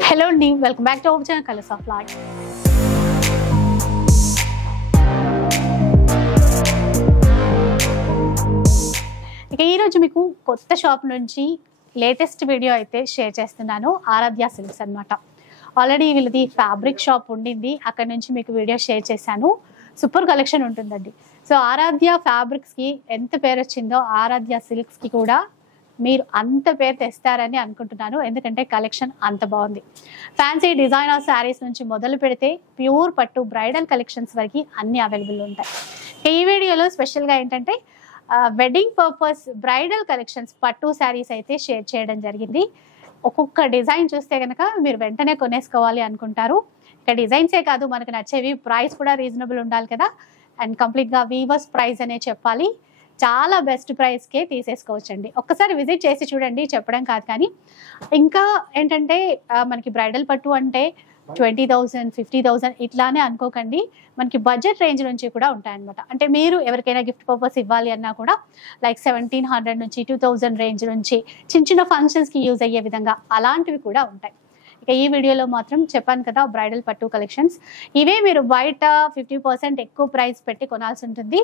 Hello అండి, welcome back to our channel colours of life. ఇక ఈరోజు మీకు కొత్త షాప్ నుంచి లేటెస్ట్ వీడియో అయితే షేర్ చేస్తున్నాను. ఆరాధ్య సిల్క్స్ అనమాట. ఆల్రెడీ వీళ్ళది ఫ్యాబ్రిక్ షాప్ ఉండింది, అక్కడ నుంచి మీకు వీడియో షేర్ చేశాను. సూపర్ కలెక్షన్ ఉంటుందండి. సో ఆరాధ్య ఫ్యాబ్రిక్స్కి ఎంత పేరు వచ్చిందో ఆరాధ్య సిల్క్స్కి కూడా మీరు అంత పేరు తెస్తారని అనుకుంటున్నాను. ఎందుకంటే కలెక్షన్ అంత బాగుంది. ఫ్యాన్సీ డిజైనర్ శారీస్ నుంచి మొదలు పెడితే ప్యూర్ పట్టు బ్రైడల్ కలెక్షన్స్ వరకు అన్ని అవైలబుల్ ఉంటాయి. ఈ వీడియోలో స్పెషల్గా ఏంటంటే వెడ్డింగ్ పర్పస్ బ్రైడల్ కలెక్షన్స్ పట్టు శారీస్ అయితే షేర్ చేయడం జరిగింది. ఒక్కొక్క డిజైన్ చూస్తే కనుక మీరు వెంటనే కొనేసుకోవాలి అనుకుంటారు. ఇక డిజైన్సే కాదు, మనకు నచ్చేవి ప్రైస్ కూడా రీజనబుల్ ఉండాలి కదా. అండ్ కంప్లీట్గా వీవర్స్ ప్రైస్ అనే చెప్పాలి. చాలా బెస్ట్ ప్రైస్కే తీసేసుకోవచ్చండి. ఒక్కసారి విజిట్ చేసి చూడండి, చెప్పడం కాదు. కానీ ఇంకా ఏంటంటే మనకి బ్రైడల్ పట్టు అంటే 20,000 50,000 ఇట్లానే అనుకోకండి. మనకి బడ్జెట్ రేంజ్ నుంచి కూడా ఉంటాయన్నమాట. అంటే మీరు ఎవరికైనా గిఫ్ట్ పర్పస్ ఇవ్వాలి అన్నా కూడా లైక్ 1700 నుంచి 2000 రేంజ్ నుంచి చిన్న చిన్న ఫంక్షన్స్కి యూజ్ అయ్యే విధంగా అలాంటివి కూడా ఉంటాయి. ఇక ఈ వీడియోలో మాత్రం చెప్పాను కదా, బ్రైడల్ పట్టు కలెక్షన్స్ ఇవే మీరు బయట 50% ఎక్కువ ప్రైస్ పెట్టి కొనాల్సి ఉంటుంది.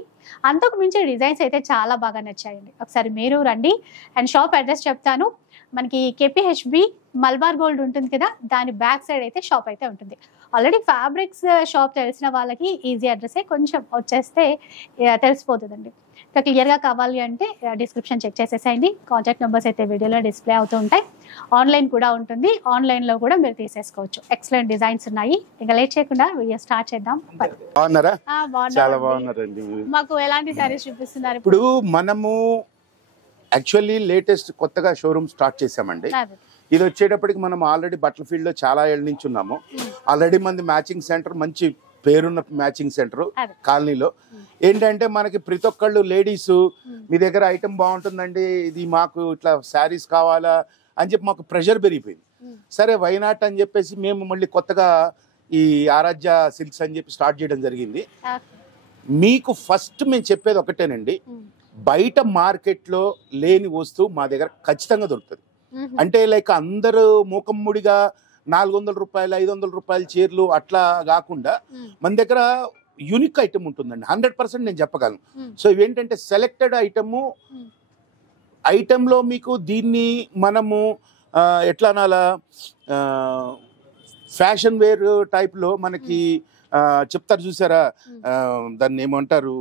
అంతకు మించి డిజైన్స్ అయితే చాలా బాగా నచ్చాయండి. ఒకసారి మీరు రండి. అండ్ షాప్ అడ్రస్ చెప్తాను. మనకి కేపీహెచ్బి మల్బార్ గోల్డ్ ఉంటుంది కదా, దాని బ్యాక్ సైడ్ అయితే షాప్ అయితే ఉంటుంది. ఆల్రెడీ ఫ్యాబ్రిక్స్ షాప్ తెలిసిన వాళ్ళకి ఈజీ అడ్రస్సే, కొంచెం వచ్చేస్తే తెలిసిపోతుందండి. ఇంకా క్లియర్గా కావాలి అంటే డిస్క్రిప్షన్ చెక్ చేసేసేయండి. కాంటాక్ట్ నెంబర్స్ అయితే వీడియోలో డిస్ప్లే అవుతూ ఉంటాయి. ఆన్లైన్ కూడా ఉంటుంది, ఆన్లైన్లో కూడా మీరు తీసేసుకోవచ్చు. ఎక్సలెంట్ డిజైన్స్ ఉన్నాయి. ఇంకా లేట్ చేయకుండా వీడియో స్టార్ట్ చేద్దాం. మాకు ఎలాంటి సారీస్ చూపిస్తున్నారు ఇప్పుడు? మనము యాక్చువల్లీ లేటెస్ట్ కొత్తగా షోరూమ్ స్టార్ట్ చేసామండి. ఇది వచ్చేటప్పటికి మనం ఆల్రెడీ బట్టల ఫీల్డ్ లో చాలా ఏళ్ళ నుంచి ఉన్నాము. ఆల్రెడీ మంది మ్యాచింగ్ సెంటర్, మంచి పేరున్న మ్యాచింగ్ సెంటర్ కాలనీలో. ఏంటంటే మనకి ప్రతి ఒక్కళ్ళు లేడీస్ మీ దగ్గర ఐటమ్ బాగుంటుందండి, ఇది మాకు ఇట్లా శారీస్ కావాలా అని చెప్పి మాకు ప్రెషర్ పెరిగిపోయింది. సరే వైనాట్ అని చెప్పేసి మేము మళ్ళీ కొత్తగా ఈ ఆరాధ్య సిల్క్స్ అని చెప్పి స్టార్ట్ చేయడం జరిగింది. మీకు ఫస్ట్ మేము చెప్పేది ఒకటేనండి, బయట మార్కెట్లో లేని వస్తువు మా దగ్గర ఖచ్చితంగా దొరుకుతుంది. అంటే లైక్ అందరూ మూకమ్ముడిగా 400 రూపాయలు 500 రూపాయల చీరలు అట్లా కాకుండా మన దగ్గర యూనిక్ ఐటమ్ ఉంటుందండి. 100% నేను చెప్పగలను. సో ఇవేంటంటే సెలెక్టెడ్ ఐటమ్లో మీకు దీన్ని మనము ఎట్లా అనాలా, ఫ్యాషన్ వేర్ టైప్లో మనకి చెప్తారు చూసారా, దాన్ని ఏమంటారు,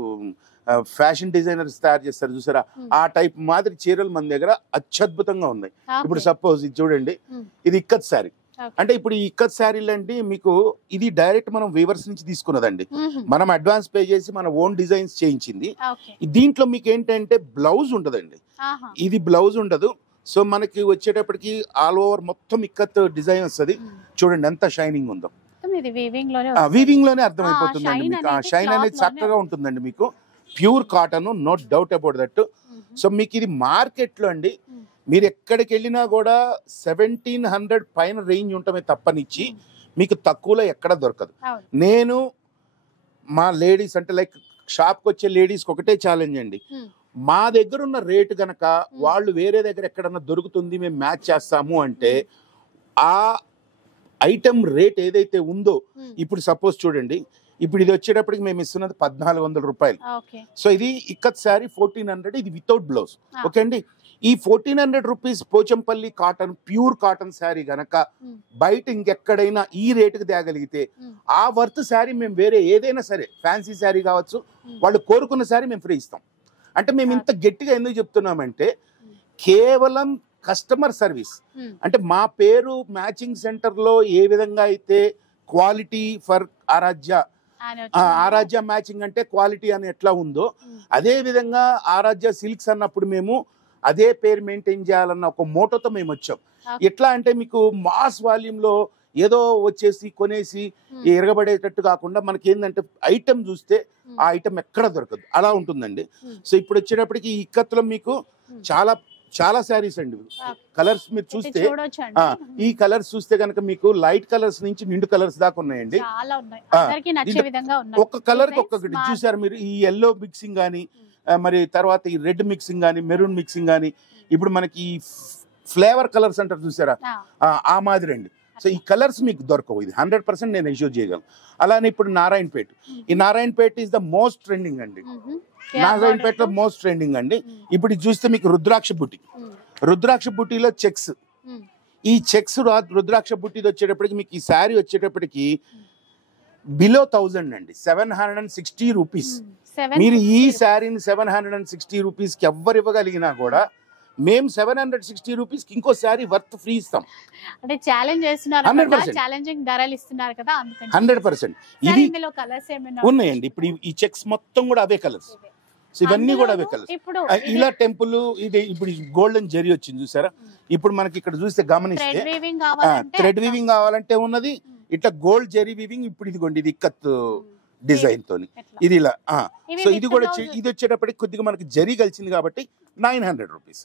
ఫ్యాషన్ డిజైనర్స్ తయారు చేస్తారు చూసారా, ఆ టైప్ మాదిరి చీరలు మన దగ్గర అత్యద్భుతంగా ఉన్నాయి. ఇప్పుడు సపోజ్ ఇది చూడండి, ఇది ఇక్కత్ శారీ. అంటే ఇప్పుడు ఈ ఇక్కత్ శారీలు అంటే మీకు ఇది డైరెక్ట్ మనం వీవర్స్ నుంచి తీసుకున్నదండి. మనం అడ్వాన్స్ పే చేసి మన ఓన్ డిజైన్స్ చేయించింది. దీంట్లో మీకు ఏంటంటే బ్లౌజ్ ఉండదండి, ఇది బ్లౌజ్ ఉండదు. సో మనకి వచ్చేటప్పటికి ఆల్ ఓవర్ మొత్తం ఇక్కత్ డిజైన్ వస్తుంది. చూడండి ఎంత షైనింగ్ ఉందో. వీవింగ్ లోనే అర్థమైపోతుందండి మీకు. షైన్ అనేది చక్కగా ఉంటుందండి మీకు. Pure cotton, no doubt about that. So మీకు ఇది మార్కెట్లో అండి మీరు ఎక్కడికి వెళ్ళినా కూడా 1700 పైన రేంజ్ ఉండటమే తప్పనిచ్చి మీకు తక్కువలో ఎక్కడ దొరకదు. నేను మా లేడీస్ అంటే లైక్ షాప్కి వచ్చే లేడీస్కి ఒకటే ఛాలెంజ్ అండి, మా దగ్గర ఉన్న రేటు గనక వాళ్ళు వేరే దగ్గర ఎక్కడన్నా దొరుకుతుంది మేము మ్యాచ్ చేస్తాము అంటే ఆ ఐటమ్ రేట్ ఏదైతే ఉందో, ఇప్పుడు సపోజ్ చూడండి, ఇప్పుడు ఇది వచ్చేటప్పటికి మేము ఇస్తున్నది 1400 రూపాయలు. సో ఇది ఇక్కత్ శారీ 1400, ఇది వితౌట్ బ్లౌజ్. ఓకే అండి. ఈ 1400 rupees Pochampally cotton pure cotton sari గనక బయట ఇంకెక్కడైనా ఈ రేటుకి తేగలిగితే ఆ వర్త్ శారీ మేము వేరే ఏదైనా సరే ఫ్యాన్సీ శారీ కావచ్చు, వాళ్ళు కోరుకున్న శారీ మేము ఫ్రీ ఇస్తాం. అంటే మేము ఇంత గట్టిగా ఎందుకు చెప్తున్నామంటే కేవలం కస్టమర్ సర్వీస్. అంటే మా పేరు మ్యాచింగ్ సెంటర్ లో ఏ విధంగా అయితే క్వాలిటీ ఫర్ ఆరాధ్య మ్యాచింగ్ అంటే క్వాలిటీ అని ఎట్లా ఉందో, అదే విధంగా ఆరాధ్య సిల్క్స్ అన్నప్పుడు మేము అదే పేరు మెయింటైన్ చేయాలన్న ఒక మోటోతో మేము వచ్చాం. ఎట్లా అంటే మీకు మాస్ వాల్యూమ్ లో ఏదో వచ్చేసి కొనేసి ఎరగబడేటట్టు కాకుండా మనకి ఏంటంటే ఐటమ్ చూస్తే ఆ ఐటమ్ ఎక్కడ దొరకదు, అలా ఉంటుందండి. సో ఇప్పుడు వచ్చేటప్పటికి ఈ ఇక్కత్తులో మీకు చాలా చాలా శారీస్ అండి. కలర్స్ మీరు చూస్తే ఈ కలర్స్ చూస్తే కనుక మీకు లైట్ కలర్స్ నుంచి నిండు కలర్స్ దాకా ఉన్నాయండి. ఒక్క కలర్ కి ఒక్కొక్కటి చూసారు మీరు. ఈ ఎల్లో మిక్సింగ్ గానీ, మరి తర్వాత ఈ రెడ్ మిక్సింగ్ గానీ, మెరూన్ మిక్సింగ్ గానీ, ఇప్పుడు మనకి ఫ్లేవర్ కలర్స్ అంటారు చూసారా, ఆ మాదిరి అండి. సో ఈ కలర్స్ మీకు దొరకవు, ఇది 100% నేను ఇష్యూ చేయగలను. అలానే ఇప్పుడు నారాయణపేట, ఈ Narayanpet is the most trending అండి. నారాయణపేటలో మోస్ట్ ట్రెండింగ్ అండి. ఇప్పుడు ఇది చూస్తే మీకు రుద్రాక్ష బుట్టి, రుద్రాక్ష బుట్టిలో చెక్స్, ఈ చెక్స్ రుద్రాక్ష బుట్టిది వచ్చేటప్పటికి మీకు ఈ శారీ వచ్చేటప్పటికి బిలో 1000 అండి, 760 రూపీస్. మీరు ఈ శారీని 760 రూపీస్కి ఎవ్వరు ఇవ్వగలిగినా కూడా మేము 760 రూపీస్కి ఇంకో శారీ వర్త్ ఫ్రీ ఇస్తాం. అంటే ఛాలెంజ్ చేస్తున్నారు, 100% ఛాలెంజింగ్ ధరలు ఇస్తున్నారు కదా, అందుకని 100% ఇది ఇందులో కలర్స్ ఏమైనా ఉన్నాయండి. ఇప్పుడు ఈ చెక్స్ మొత్తం కూడా అవే కలర్స్, సో ఇవన్నీ కూడా అవే కలర్స్. ఇప్పుడు ఇలా టెంపుల్ ఇది ఇప్పుడు గోల్డెన్ జరీ వచ్చింది చూసారా. ఇప్పుడు మనకి ఇక్కడ చూస్తే గమనిస్తే థ్రెడ్ వీవింగ్ కావాలంటే ఉన్నది, ఇట్లా గోల్డ్ జరీ వీవింగ్. ఇప్పుడు ఇదిగోండి, ఇది ఇక్కత్ డిజైన్ తోని ఇది ఇలా. సో ఇది కూడా ఇది వచ్చేటప్పటికి కొద్దిగా మనకి జరీ కలిసింది కాబట్టి 900 రూపీస్,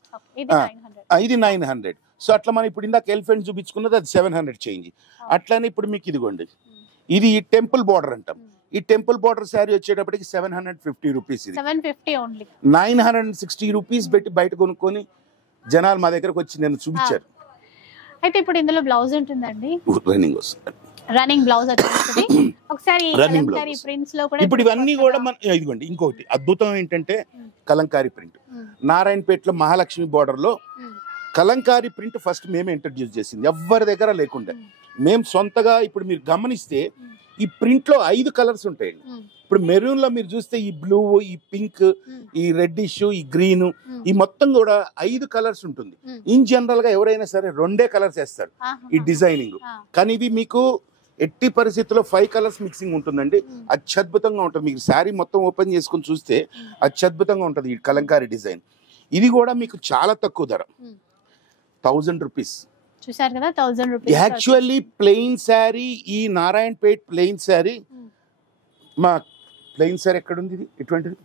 ఇది 900. సో అట్లా మనం ఇప్పుడు ఇందాక ఎలిఫెంట్ చూపించుకున్నది అది 700 చేంజ్. అట్లానే ఇప్పుడు మీకు ఇదిగోండి, ఇది టెంపుల్ బార్డర్ అంటాం. ఈ టెంపుల్ బార్డర్ శారీ వచ్చేటప్పటికి 750 రూపీస్, ఇది 960 రూపీస్ పెట్టి బయట కొనుక్కొని జనాలు మా దగ్గరకు వచ్చి నేను చూపించారు. అయితే ఇప్పుడు ఇందులో బ్లౌజ్ ఉంటుందండి, రన్నింగ్ వస్తుంది, రన్నింగ్ బ్లౌజ్ వచ్చేస్తుంది. ఒకసారి రన్నింగ్ ప్రింట్స్ లో కూడా ఇప్పుడు ఇవన్నీ కూడా ఇదిగోండి. ఇంకొకటి అద్భుతం ఏంటంటే కలంకారీ ప్రింట్. నారాయణపేటలో మహాలక్ష్మి బార్డర్ లో కలంకారీ ప్రింట్ ఫస్ట్ మేమే ఇంట్రడ్యూస్ చేసింది, ఎవరి దగ్గర లేకుండా. మేము సొంతగా ఇప్పుడు మీరు గమనిస్తే ఈ ప్రింట్ లో 5 కలర్స్ ఉంటాయండి. ఇప్పుడు మెరూన్ లో మీరు చూస్తే ఈ బ్లూ, ఈ పింక్, ఈ రెడ్డిష్, ఈ గ్రీన్, ఈ మొత్తం కూడా 5 కలర్స్ ఉంటుంది. ఇన్ జనరల్ గా ఎవరైనా సరే 2 కలర్స్ వేస్తారు ఈ డిజైనింగ్, కానీ ఇవి మీకు ఎట్టి పరిస్థితుల్లో 5 కలర్స్ మిక్సింగ్ ఉంటుందండి. అత్యద్భుతంగా ఉంటుంది. మీకు శారీ మొత్తం ఓపెన్ చేసుకుని చూస్తే అత్యద్భుతంగా ఉంటుంది ఈ కలంకారీ డిజైన్. ఇది కూడా మీకు చాలా తక్కువ ధర, 1000 రూపీస్. చూసారు కదా, 1000 రూపీస్. యాక్చువల్లీ ప్లెయిన్ శారీ, ఈ నారాయణపేట్ ప్లెయిన్ శారీ, మా ప్లెయిన్ శారీ ఎక్కడుంది ఇది ఇటువంటిది,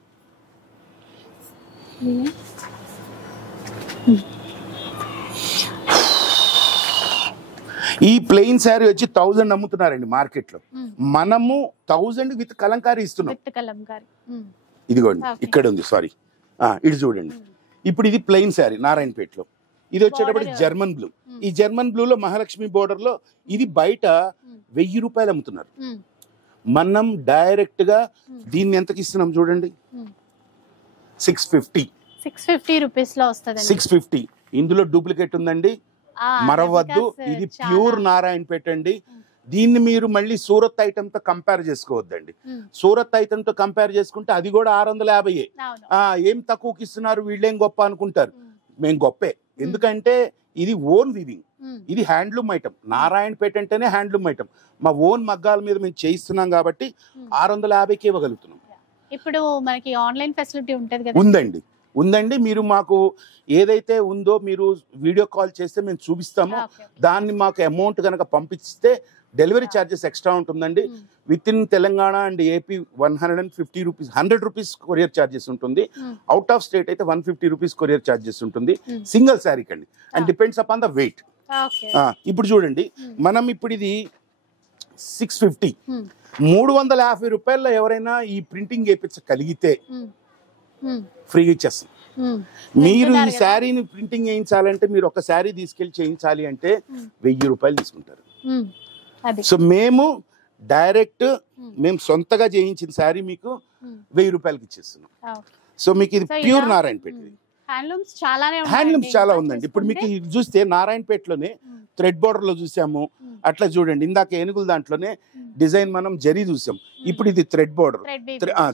ఈ ప్లెయిన్ శారీ వచ్చి 1000 అమ్ముతున్నారండి మార్కెట్ లో. మనము 1000 విత్ కలంకారీ ఇస్తున్నాం. ఇదిగోండి ఇక్కడ ఉంది, సారీ ఇటు చూడండి. ఇప్పుడు ఇది ప్లెయిన్ శారీ నారాయణపేటలో, ఇది వచ్చేటప్పటికి జర్మన్ బ్లూ. ఈ జర్మన్ బ్లూ లో మహాలక్ష్మి బోర్డర్ లో ఇది బయట 1000 రూపాయలు అమ్ముతున్నారు. మనం డైరెక్ట్ గా దీన్ని ఎంతకి ఇస్తున్నాం చూడండి, 650 రూపీస్ లో వస్తుంది. 650. ఇందులో డూప్లికేట్ ఉందండి, మరవద్దు. ఇది ప్యూర్ నారాయణపేట అండి. దీన్ని మీరు మళ్ళీ సూరత్ ఐటమ్ తో కంపేర్ చేసుకోవద్దండి. సూరత్ ఐటమ్ తో కంపేర్ చేసుకుంటే అది కూడా 650. ఏం తక్కువకి ఇస్తున్నారు వీళ్ళేం గొప్ప అనుకుంటారు. మేము గొప్పే, ఎందుకంటే ఇది ఓన్ వీవింగ్, ఇది హ్యాండ్లూమ్ ఐటమ్. నారాయణపేట అంటేనే హ్యాండ్లూమ్ ఐటమ్. మా ఓన్ మగ్గాల మీద మేము చేయిస్తున్నాం కాబట్టి 650కి ఇవ్వగలుగుతున్నాం. ఇప్పుడు మనకి ఆన్లైన్ ఫెసిలిటీ ఉంటుంది కదా? ఉందండి. మీరు మాకు ఏదైతే ఉందో మీరు వీడియో కాల్ చేస్తే మేము చూపిస్తాము. దాన్ని మాకు అమౌంట్ కనుక పంపిస్తే డెలివరీ ఛార్జెస్ ఎక్స్ట్రా ఉంటుందండి. With in Telangana and AP 150 rupees, 100 rupees courier charges ఉంటుంది. అవుట్ ఆఫ్ స్టేట్ అయితే 150 రూపీస్ కొరియర్ ఛార్జెస్ ఉంటుంది సింగిల్ శారీ కండి. And depends upon the weight. ఇప్పుడు చూడండి, మనం ఇప్పుడు ఇది 650, 350 రూపాయల్లో ఎవరైనా ఈ ప్రింటింగ్ చేయించగలిగితే ఫ్రీగా ఇచ్చేస్తాం. మీరు ఈ శారీని ప్రింటింగ్ చేయించాలంటే మీరు ఒక శారీ తీసుకెళ్లి చేయించాలి అంటే 1000 రూపాయలు తీసుకుంటారు. సో మేము డైరెక్ట్ మేము సొంతగా చేయించిన శారీ మీకు 1000 రూపాయలకి ఇచ్చేస్తున్నాం. సో మీకు ఇది ప్యూర్ నారాయణపేట. హ్యాండ్లూమ్స్ చాలా ఉందండి. ఇప్పుడు మీకు ఇది చూస్తే నారాయణపేటలోనే థ్రెడ్ బోర్డర్ లో చూసాము. అట్లా చూడండి, ఇందాక ఏనుగుల దాంట్లోనే డిజైన్ మనం జరీ చూసాం. ఇప్పుడు ఇది థ్రెడ్ బోర్డర్.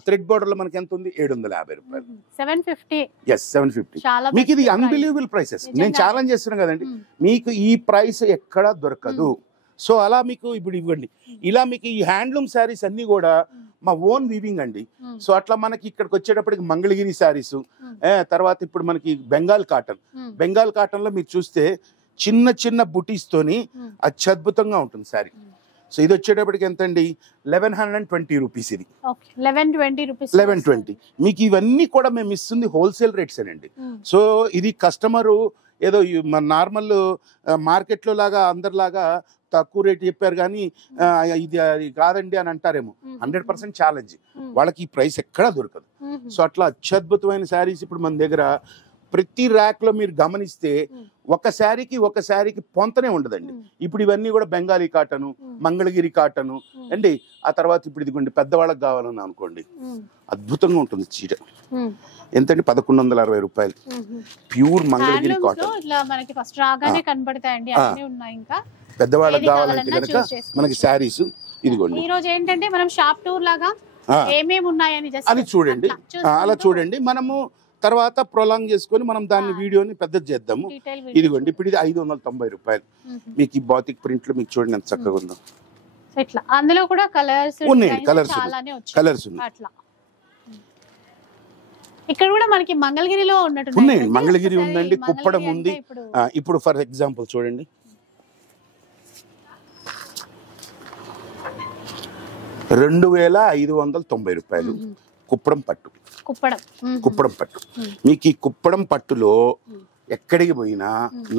థ్రెడ్ బోర్డర్ లో మనకి ఎంత ఉంది, 750 రూపాయలు. 750. మీకు ఇది అన్బిలీవబుల్ ప్రైసెస్. నేను ఛాలెంజ్ చేస్తున్నాను కదండి, మీకు ఈ ప్రైస్ ఎక్కడా దొరకదు. సో అలా మీకు ఇప్పుడు ఇవ్వండి. ఇలా మీకు ఈ హ్యాండ్లూమ్ శారీస్ అన్ని కూడా మా ఓన్ వీవింగ్ అండి. సో అట్లా మనకి ఇక్కడికి వచ్చేటప్పటికి మంగళగిరి శారీస్, తర్వాత ఇప్పుడు మనకి బెంగాల్ కాటన్ లో మీరు చూస్తే చిన్న చిన్న బుటీస్ తోని అత్యద్భుతంగా ఉంటుంది శారీ. సో ఇది వచ్చేటప్పటికి ఎంత అండి, 1120 రూపీస్. ఇది 1120. మీకు ఇవన్నీ కూడా మేము ఇస్తుంది హోల్సేల్ రేట్స్ అండి. సో ఇది కస్టమరు ఏదో నార్మల్ మార్కెట్ లో లాగా అందరిలాగా తక్కువ రేట్ చెప్పారు కానీ ఇది కాదండి అని అంటారేమో. 100% ఛాలెంజ్. వాళ్ళకి ఈ ప్రైస్ ఎక్కడా దొరకదు. సో అట్లా అత్యద్భుతమైన శారీస్ ఇప్పుడు మన దగ్గర ప్రతి ర్యాక్ లో మీరు గమనిస్తే ఒక శారీకి పొంతనే ఉండదండి. ఇప్పుడు ఇవన్నీ కూడా బెంగాలీ కాటను, మంగళగిరి కాటను అండి. ఆ తర్వాత ఇప్పుడు ఇదిగోండి పెద్దవాళ్ళకి కావాలని అనుకోండి, అద్భుతంగా ఉంటుంది చీర. ఎంతండి? 1160 రూపాయలు. Pure Mangalagiri cotton. పెద్దవాళ్ళకి కావాలంటే కనుక మనకి శారీస్ ఇదిగోండి. ఈ రోజు ఏంటంటే మనం షాప్ టూర్ లాగా ఏమేమి ఉన్నాయని అది చూడండి. అలా చూడండి. మనము తర్వాత ప్రొలాంగ్ చేసుకొని మనం దాన్ని వీడియోని పెద్దది చేద్దాము. ఇదిగోండి ఇప్పుడు ఇది 590 రూపాయలు. మీకు ఈ బాతిక్ ప్రింట్ లో మీకు చూడండి ఎంత చక్కగా ఉందో. ఇట్లా అందులో కూడా కలర్స్ ఉన్నాయి. కలర్స్ ఉన్నాయి. అట్లా ఇక్కడ కూడా మనకి మంగళగిరిలో ఉన్నట్టు ఉన్నాయండి. మంగళగిరి ఉందండి, కుప్పడం ఉంది. ఇప్పుడు ఫర్ ఎగ్జాంపుల్ చూడండి, 2590 రూపాయలు కుప్పడం పట్టు. కుప్పడం పట్టు. మీకు ఈ కుప్పడం పట్టులో ఎక్కడికి పోయినా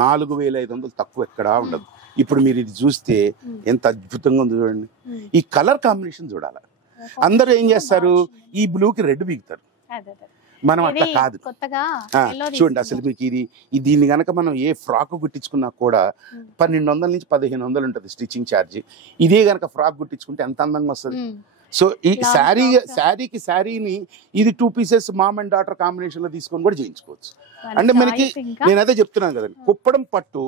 4500 తక్కువ ఎక్కడా ఉండదు. ఇప్పుడు మీరు ఇది చూస్తే ఎంత అద్భుతంగా ఉంది చూడండి. ఈ కలర్ కాంబినేషన్ చూడాలి. అందరూ ఏం చేస్తారు, ఈ బ్లూకి రెడ్ బీగుతారు. మనం అట్లా కాదు. చూడండి అసలు మీకు ఇది దీన్ని కనుక మనం ఏ ఫ్రాక్ కుట్టించుకున్నా కూడా 1200 నుంచి 1500 ఉంటుంది స్టిచ్చింగ్ ఛార్జ్. ఇదే గనక ఫ్రాక్ కుట్టించుకుంటే ఎంత అందంగా వస్తుంది. సో ఈ శారీని ఇది 2 pieces mom and daughter combination లో తీసుకొని కూడా చేయించుకోవచ్చు. అంటే మనకి నేను అదే చెప్తున్నాను కదండి, కుప్పడం పట్టు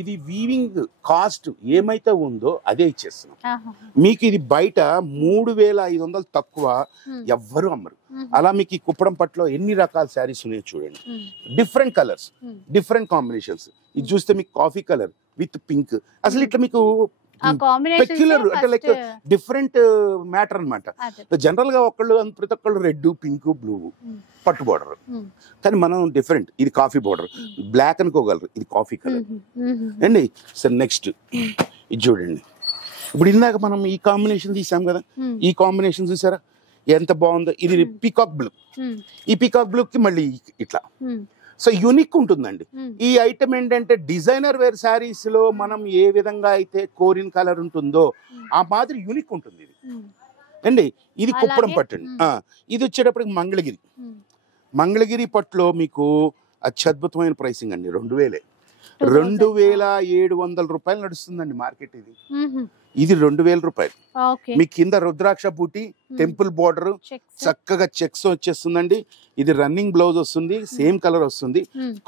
ఇది వీవింగ్ కాస్ట్ ఏమైతే ఉందో అదే ఇచ్చేస్తున్నాం మీకు. ఇది బయట 3500 తక్కువ ఎవ్వరు అమ్మరు. అలా మీకు ఈ కుప్పడం పట్టులో ఎన్ని రకాల శారీస్ ఉన్నాయో చూడండి. Different colours, different combinations. ఇది చూస్తే మీకు కాఫీ కలర్ విత్ పింక్. అసలు ఇట్లా మీకు పెక్యులర్ అంటే లైక్ డిఫరెంట్ మ్యాటర్ అనమాట. జనరల్ గా ప్రతి ఒక్కళ్ళు రెడ్, పింక్, బ్లూ పట్టు బోర్డర్, కానీ మనం డిఫరెంట్. ఇది కాఫీ బోర్డర్, బ్లాక్ అనుకోగలరు, ఇది కాఫీ కలర్ అండి. సార్ నెక్స్ట్ ఇది చూడండి. ఇప్పుడు ఇందాక మనం ఈ కాంబినేషన్ తీసాం కదా, ఈ కాంబినేషన్ చూసారా ఎంత బాగుందో. ఇది పీకాక్ బ్లూ. ఈ పీకాక్ బ్లూ కి మళ్ళీ ఇట్లా సో యూనిక్ ఉంటుందండి. ఈ ఐటమ్ ఏంటంటే డిజైనర్ వేర్ శారీస్ లో మనం ఏ విధంగా అయితే కోరిన్ కలర్ ఉంటుందో ఆ మాదిరి యూనిక్ ఉంటుంది ఇది అండి. ఇది కుప్పడం పట్టు అండి. ఇది వచ్చేటప్పటికి మంగళగిరి పట్టులో మీకు అత్యద్భుతమైన ప్రైసింగ్ అండి. 2700 రూపాయలు నడుస్తుందండి మార్కెట్. ఇది 2000 రూపాయలు. మీ కింద రుద్రాక్ష బూటి, టెంపుల్ బోర్డర్, చక్కగా చెక్స్ వచ్చేస్తుందండి. ఇది రన్నింగ్ బ్లౌజ్ వస్తుంది, సేమ్ కలర్ వస్తుంది.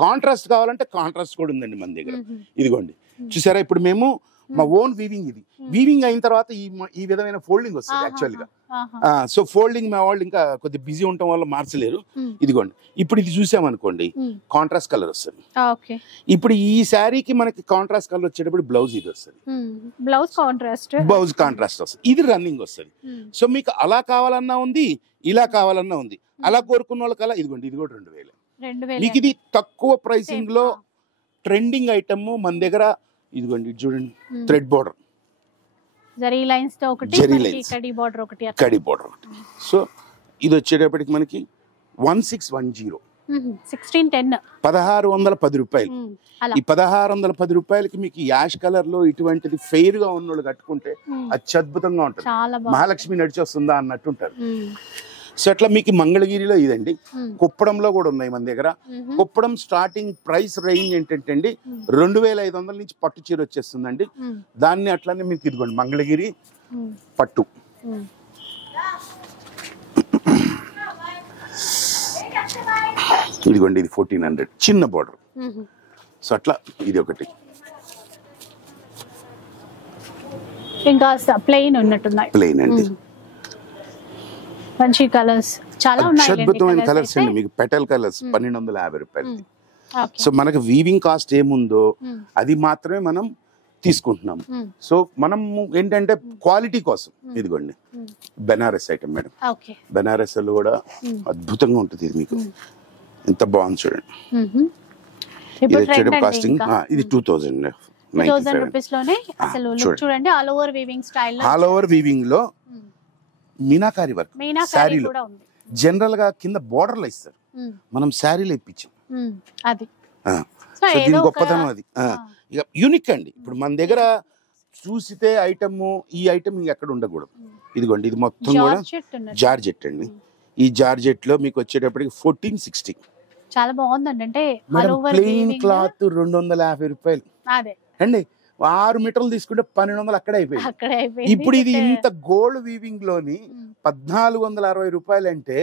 కాంట్రాస్ట్ కావాలంటే కాంట్రాస్ట్ కూడా ఉందండి మన దగ్గర. ఇదిగోండి చూసారా, ఇప్పుడు మేము మా ఓన్ వీవింగ్. ఇది వీవింగ్ అయిన తర్వాత ఈ విధమైన ఫోల్డింగ్ వస్తుంది యాక్చువల్ గా. సో ఫోల్డింగ్ మా వాళ్ళు ఇంకా కొద్ది బిజీ ఉండటం వల్ల మార్చలేరు. ఇదిగోండి ఇప్పుడు ఇది చూసామనుకోండి కాంట్రాస్ట్ కలర్ వస్తుంది. ఇప్పుడు ఈ శారీకి మనకి కాంట్రాస్ట్ కలర్ వచ్చేటప్పుడు బ్లౌజ్ ఇది వస్తుంది, బ్లౌజ్ కాంట్రాస్ట్ వస్తుంది. ఇది రన్నింగ్ వస్తుంది. సో మీకు అలా కావాలన్నా ఉంది, ఇలా కావాలన్నా ఉంది. అలా కోరుకున్న వాళ్ళకల్లా ఇదిగోండి ఇది కూడా 2000. మీకు ఇది తక్కువ ప్రైసింగ్ లో ట్రెండింగ్ ఐటమ్ మన దగ్గర. ఇదిగోండి చూడండి, థ్రెడ్ బోర్డర్, జరీ లైన్స్ తో ఒకటి, కడి బోర్డర్ ఒకటి. సో ఇది వచ్చేటప్పటికి మనకి 1610 1610 రూపాయలు. ఈ 1610 రూపాయలకి మీకు యాష్ కలర్ లో ఇటువంటిది ఫెయిర్ గా ఉన్నోళ్ళు కట్టుకుంటే అత్యద్భుతంగా ఉంటుంది. మహాలక్ష్మి నడిచి వస్తుందా అన్నట్టు ఉంటారు. సో అట్లా మీకు మంగళగిరిలో ఇదండి. కుప్పడంలో కూడా ఉన్నాయి మన దగ్గర. కుప్పడం స్టార్టింగ్ ప్రైస్ రేంజ్ ఏంటంటే అండి 2500 నుంచి పట్టు చీర వచ్చేస్తుందండి. దాన్ని అట్లానే మీకు ఇదిగోండి మంగళగిరి పట్టు. ఇదిగోండి ఇది 1400 చిన్న బోర్డర్. సో అట్లా ఇది ఒకటి. ఇంకా ప్లెయిన్ ఉన్నట్టున్నాయి. ప్లెయిన్ అండి, మంచి కలర్స్ చాలా ఉన్నాయి. అద్భుతమైన కలర్స్ అండి. మీకు పెటల్ కలర్స్ 1250 రూపాయలు. సో మనకు వీవింగ్ కాస్ట్ ఏముందో అది మాత్రమే మనం తీసుకుంటున్నాం. సో మనం ఏంటంటే క్వాలిటీ కోసం ఇదిగోండి బెనారస్ ఐటమ్ మేడం. బెనారస్ లో కూడా అద్భుతంగా ఉంటుంది. ఇది మీకు ఎంత బాగుంది చూడండి. ఇది వచ్చేటప్పుడు కాస్టింగ్ ఇది 2000 రూపీస్ లోనే. అసలు చూడండి all over weaving style, all over weaving లో మీనాకారి వర్క్ శారీలో. జనరల్ గా కింద బోర్డర్లు ఇస్తారు, మనం శారీలో ఇప్పించాం. అది దీని గొప్పతనం అది. ఇక యూనిక్ అండి. ఇప్పుడు మన దగ్గర చూసితే ఐటమ్, ఈ ఐటమ్ ఎక్కడ ఉండకూడదు. ఇదిగోండి ఇది మొత్తం కూడా జార్జెట్ అండి. ఈ జార్జెట్ లో మీకు వచ్చేటప్పటికి 1460 చాలా బాగుందండి. అంటే all madam over plain cloth 250 రూపాయలు అదే అండి. 6 మీటర్లు తీసుకుంటే 1200 అక్కడే అయిపోయింది. అక్కడే అయిపోయింది. ఇప్పుడు ఇది ఇంత గోల్డ్ వీవింగ్ లోని 1460 రూపాయలు అంటే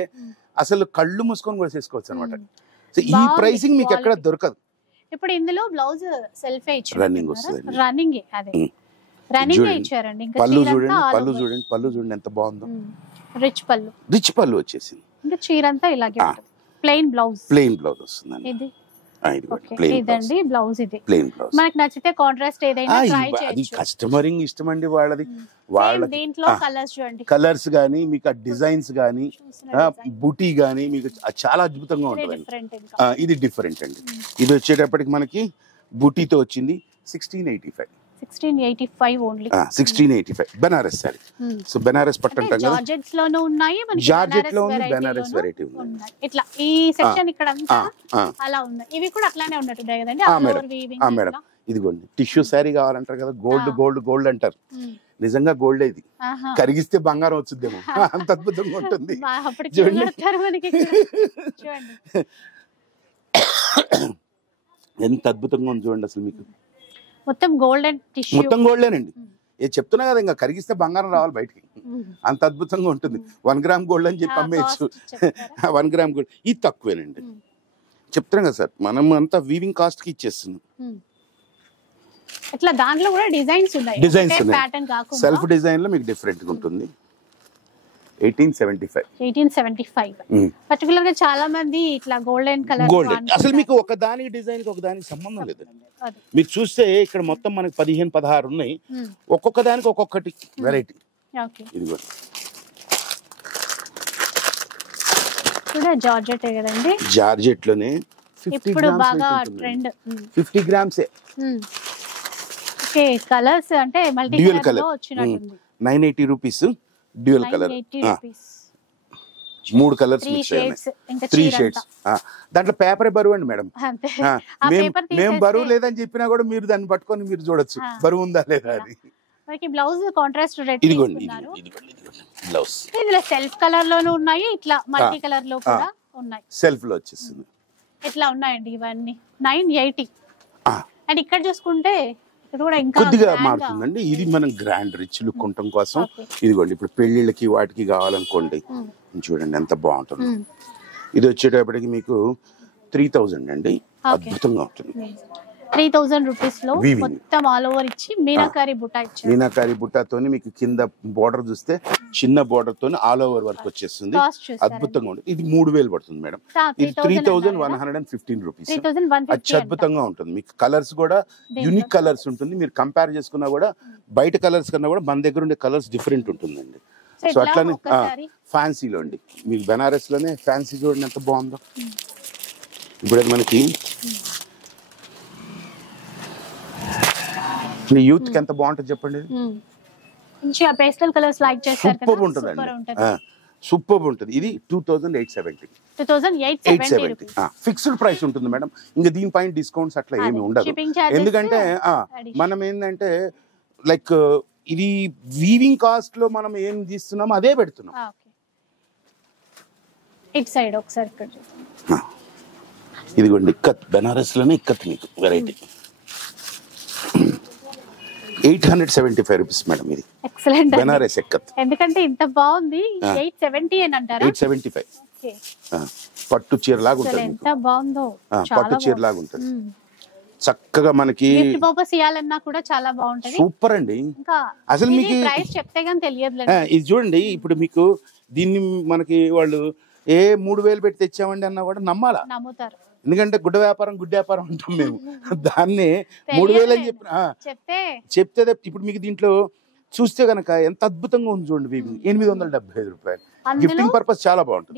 అసలు కళ్ళు మూసుకొని కూడా చేసుకోవచ్చు అనమాట. సో ఈ బాగుంది ప్రైసింగ్ మీకు ఎక్కడ quality. దొరకదు. ఇప్పుడు ఇందులో బ్లౌజ్ సెల్ఫ్ ఇచ్చారు. రన్నింగ్ వస్తుంది. రన్నింగ్ అదే రన్నింగ్ చూడండి. ఇచ్చారండి. ఇంకా పళ్ళు చీర చూడండి, అంతా పళ్ళు చూడండి, పళ్ళు చూడండి ఎంత బాగుందో. రిచ్ పళ్ళు. రిచ్ పళ్ళు వచ్చేసింది. ఇంకా చీర అంతా ఇలాగే ఉంటుంది. Plain blouse. ప్లెయిన్ బ్లౌజ్ వస్తుందండి. ఇది ఇది ప్లెయిన్ ఇదండి బ్లౌజ్. ఇది ప్లెయిన్ బ్లౌజ్. మనకు నచ్చితే కాంట్రాస్ట్ ఏదైనా ట్రై అది చేయొచ్చు. కస్టమరింగ్ ఇష్టం అండి వాళ్ళది. Same వాళ్ళ దీంట్లో కలర్స్ చూడండి. కలర్స్ గానీ మీకు ఆ డిజైన్స్ గానీ బుటీ గానీ మీకు చాలా అద్భుతంగా ఉంటుంది. డిఫరెంట్ ఇంకా. ఇది డిఫరెంట్ అండి. ఇది వచ్చేటప్పటికి మనకి బుటీతో వచ్చింది 1685. 1685 ఓన్లీ. 1685 బెనారస్ సారీ. సో బెనారస్ పట్టు అంటాం కదా. జార్జెట్స్ లోనూ ఉన్నాయి, మనకి జార్జెట్ లో ఉంది, బెనారస్ బెనారస్ వెరైటీ ఉంది. ఉన్నాయి. ఇట్లా ఈ సెక్షన్ ఇక్కడ అంతా అలా ఉన్నాయి. ఇవి కూడా అట్లానే ఉన్నట్టున్నాయి కదండి. All over weaving. మేడం ఇదిగోండి టిష్యూ శారీ కావాలంటారు కదా, గోల్డ్ గోల్డ్ గోల్డ్ అంటారు. నిజంగా గోల్డ్ ఇది కరిగిస్తే బంగారం వచ్చుద్దేమో అంత అద్భుతంగా ఉంటుంది. అప్పుడు చూడండి. మనకి చూడండి ఎంత అద్భుతంగా ఉంది చూడండి. అసలు మీకు మొత్తం గోల్డెన్ టిష్యూ. మొత్తం గోల్డేనండి. ఏ చెప్తున్నా కదా, ఇంకా కరిగిస్తే బంగారం రావాలి బయటికి. అంత అద్భుతంగా ఉంటుంది. 1 గ్రామ్ గోల్డ్ అని చెప్పి అమ్మేయచ్చు. 1 గ్రామ్ గోల్డ్ ఇది తక్కువేనండి. చెప్తున్నాం కదా సార్, మనం అంతా వీవింగ్ కాస్ట్ కి ఇచ్చేస్తున్నాం. ఇట్లా దాంట్లో కూడా డిజైన్స్ ఉన్నాయి. డిజైన్స్ ప్యాటర్న్ కాకుండా సెల్ఫ్ డిజైన్ లో మీకు డిఫరెంట్ గా ఉంటుంది. 1875 పర్టికులర్ గా చాలా మంది ఇట్లా గోల్డెన్ కలర్ గోల్డ్. అసలు మీకు ఒక దానికి డిజైన్ కి ఒక దానికి సంబంధం లేదు. మీకు చూస్తే ఇక్కడ మొత్తం మనకి 15-16 ఉన్నాయి. ఒక్కొక్క దానికి ఒక్కొక్కటి వెరైటీ. ఇదిగో కూడా జార్జెట్ కదండి. జార్జెట్ లోనే ఇప్పుడు బాగా ట్రెండ్ 50 గ్రామ్స్. ఓకే కలర్స్ అంటే మల్టీ కలర్ లో వచ్చినట్టుంది. 980 rupees dual colour. 3 colours mix అయ్యాయి. 3 షేడ్స్. దాంట్లో పేపర్ బరువు అండి మేడం. మేము బరువు లేదని చెప్పినా కూడా మీరు దాన్ని పట్టుకొని మీరు చూడొచ్చు బరువు ఉందా లేదా అది. మనకి బ్లౌజ్ కాంట్రాస్ట్ రెడ్ ఇదిగోండి బ్లౌజ్. ఇందులో సెల్ఫ్ కలర్ లోను ఉన్నాయి, ఇట్లా మల్టీ కలర్ లో కూడా ఉన్నాయి. సెల్ఫ్ లో వచ్చేస్తుంది. ఇట్లా ఉన్నాయండి ఇవన్నీ 980. అండ్ ఇక్కడ చూసుకుంటే కూడా ఇంకా కొద్దిగా మారుతుందండి. ఇది మనం గ్రాండ్ రిచ్ లుక్ ఉండటం కోసం ఇదిగోండి. ఇప్పుడు పెళ్లిళ్ళకి వాటికి కావాలనుకోండి చూడండి ఎంత బాగుంటుంది. ఇది వచ్చేటప్పటికి మీకు 3000 అండి. అద్భుతంగా ఉంటుంది. 3000 రూపీస్ లో మొత్తం ఆల్ ఓవర్ ఇచ్చి మీనాకారి బుట్ట ఇచ్చారు. మీనాకారి బుట్టతోని మీకు కింద బోర్డర్ చూస్తే చిన్న బోర్డర్ తోని ఆల్ ఓవర్ వర్క్ వచ్చేస్తుంది. అద్భుతంగా ఉంటుంది. ఇది 3000 పడుతుంది మేడం. ఇది 3115 రూపీస్. అద్భుతంగా ఉంటుంది. మీకు కలర్స్ కూడా యూనిక్ కలర్స్ ఉంటుంది. మీరు కంపేర్ చేసుకున్నా కూడా బయట కలర్స్ కన్నా కూడా మన దగ్గర ఉండే కలర్స్ డిఫరెంట్ ఉంటుందండి. సో అట్లానే ఫ్యాన్సీలో అండి మీకు బెనారస్ లోనే ఫ్యాన్సీ చూడండి ఎంత బాగుందో. ఇప్పుడు మనకి మీ యూత్ కి ఎంత బాగుంటుంది చెప్పండి. పేస్టల్ కలర్స్ లైక్ చేస్తారు కదా. సూపర్ ఉంటుందండి. సూపర్ ఉంటుంది. ఇది 2870 ఫిక్స్డ్ ప్రైస్ ఉంటుంది మేడం. ఇంకా దీనిపైన డిస్కౌంట్స్ అట్లా ఏమి ఉండదు. ఎందుకంటే మనం ఏంటంటే లైక్ ఇది వీవింగ్ కాస్ట్ లో మనం ఏం తీస్తున్నామో అదే పెడుతున్నాం. ఇట్ సైడ్ ఒకసారి ఇదిగోండి ఇక్కత్ బెనారస్ లోనే ఇక్కత్ మీకు వెరైటీ 875 రూపీస్ మేడం. ఇది ఎక్సలెంట్ బెనారస్ ఇక్కత్. ఎందుకంటే ఇంత బాగుంది 870 అని అంటారా. 875 పట్టు చీర లాగా ఉంటుంది. ఎంత బాగుందో. పట్టు చీర లాగా ఉంటుంది. చక్కగా మనకి గిఫ్ట్ పర్పస్ ఇయాలన్నా కూడా చాలా బాగుంటది. సూపర్ అండి. ఇంకా అసలు మీకు ప్రైస్ చెప్తే గాని తెలియదు. ఇది చూడండి. ఇప్పుడు మీకు దీన్ని మనకి వాళ్ళు 3000 పెట్టి తెచ్చామండి అన్నా కూడా నమ్ముతారు. ఎందుకంటే గుడ్డ వ్యాపారం అంటాం మేము. దాన్ని 3000 అని చెప్తే ఇప్పుడు మీకు దీంట్లో చూస్తే గనక ఎంత అద్భుతంగా ఉంది చూడండి. 875 రూపాయలు. గిఫ్టింగ్ పర్పస్ చాలా బాగుంటుంది.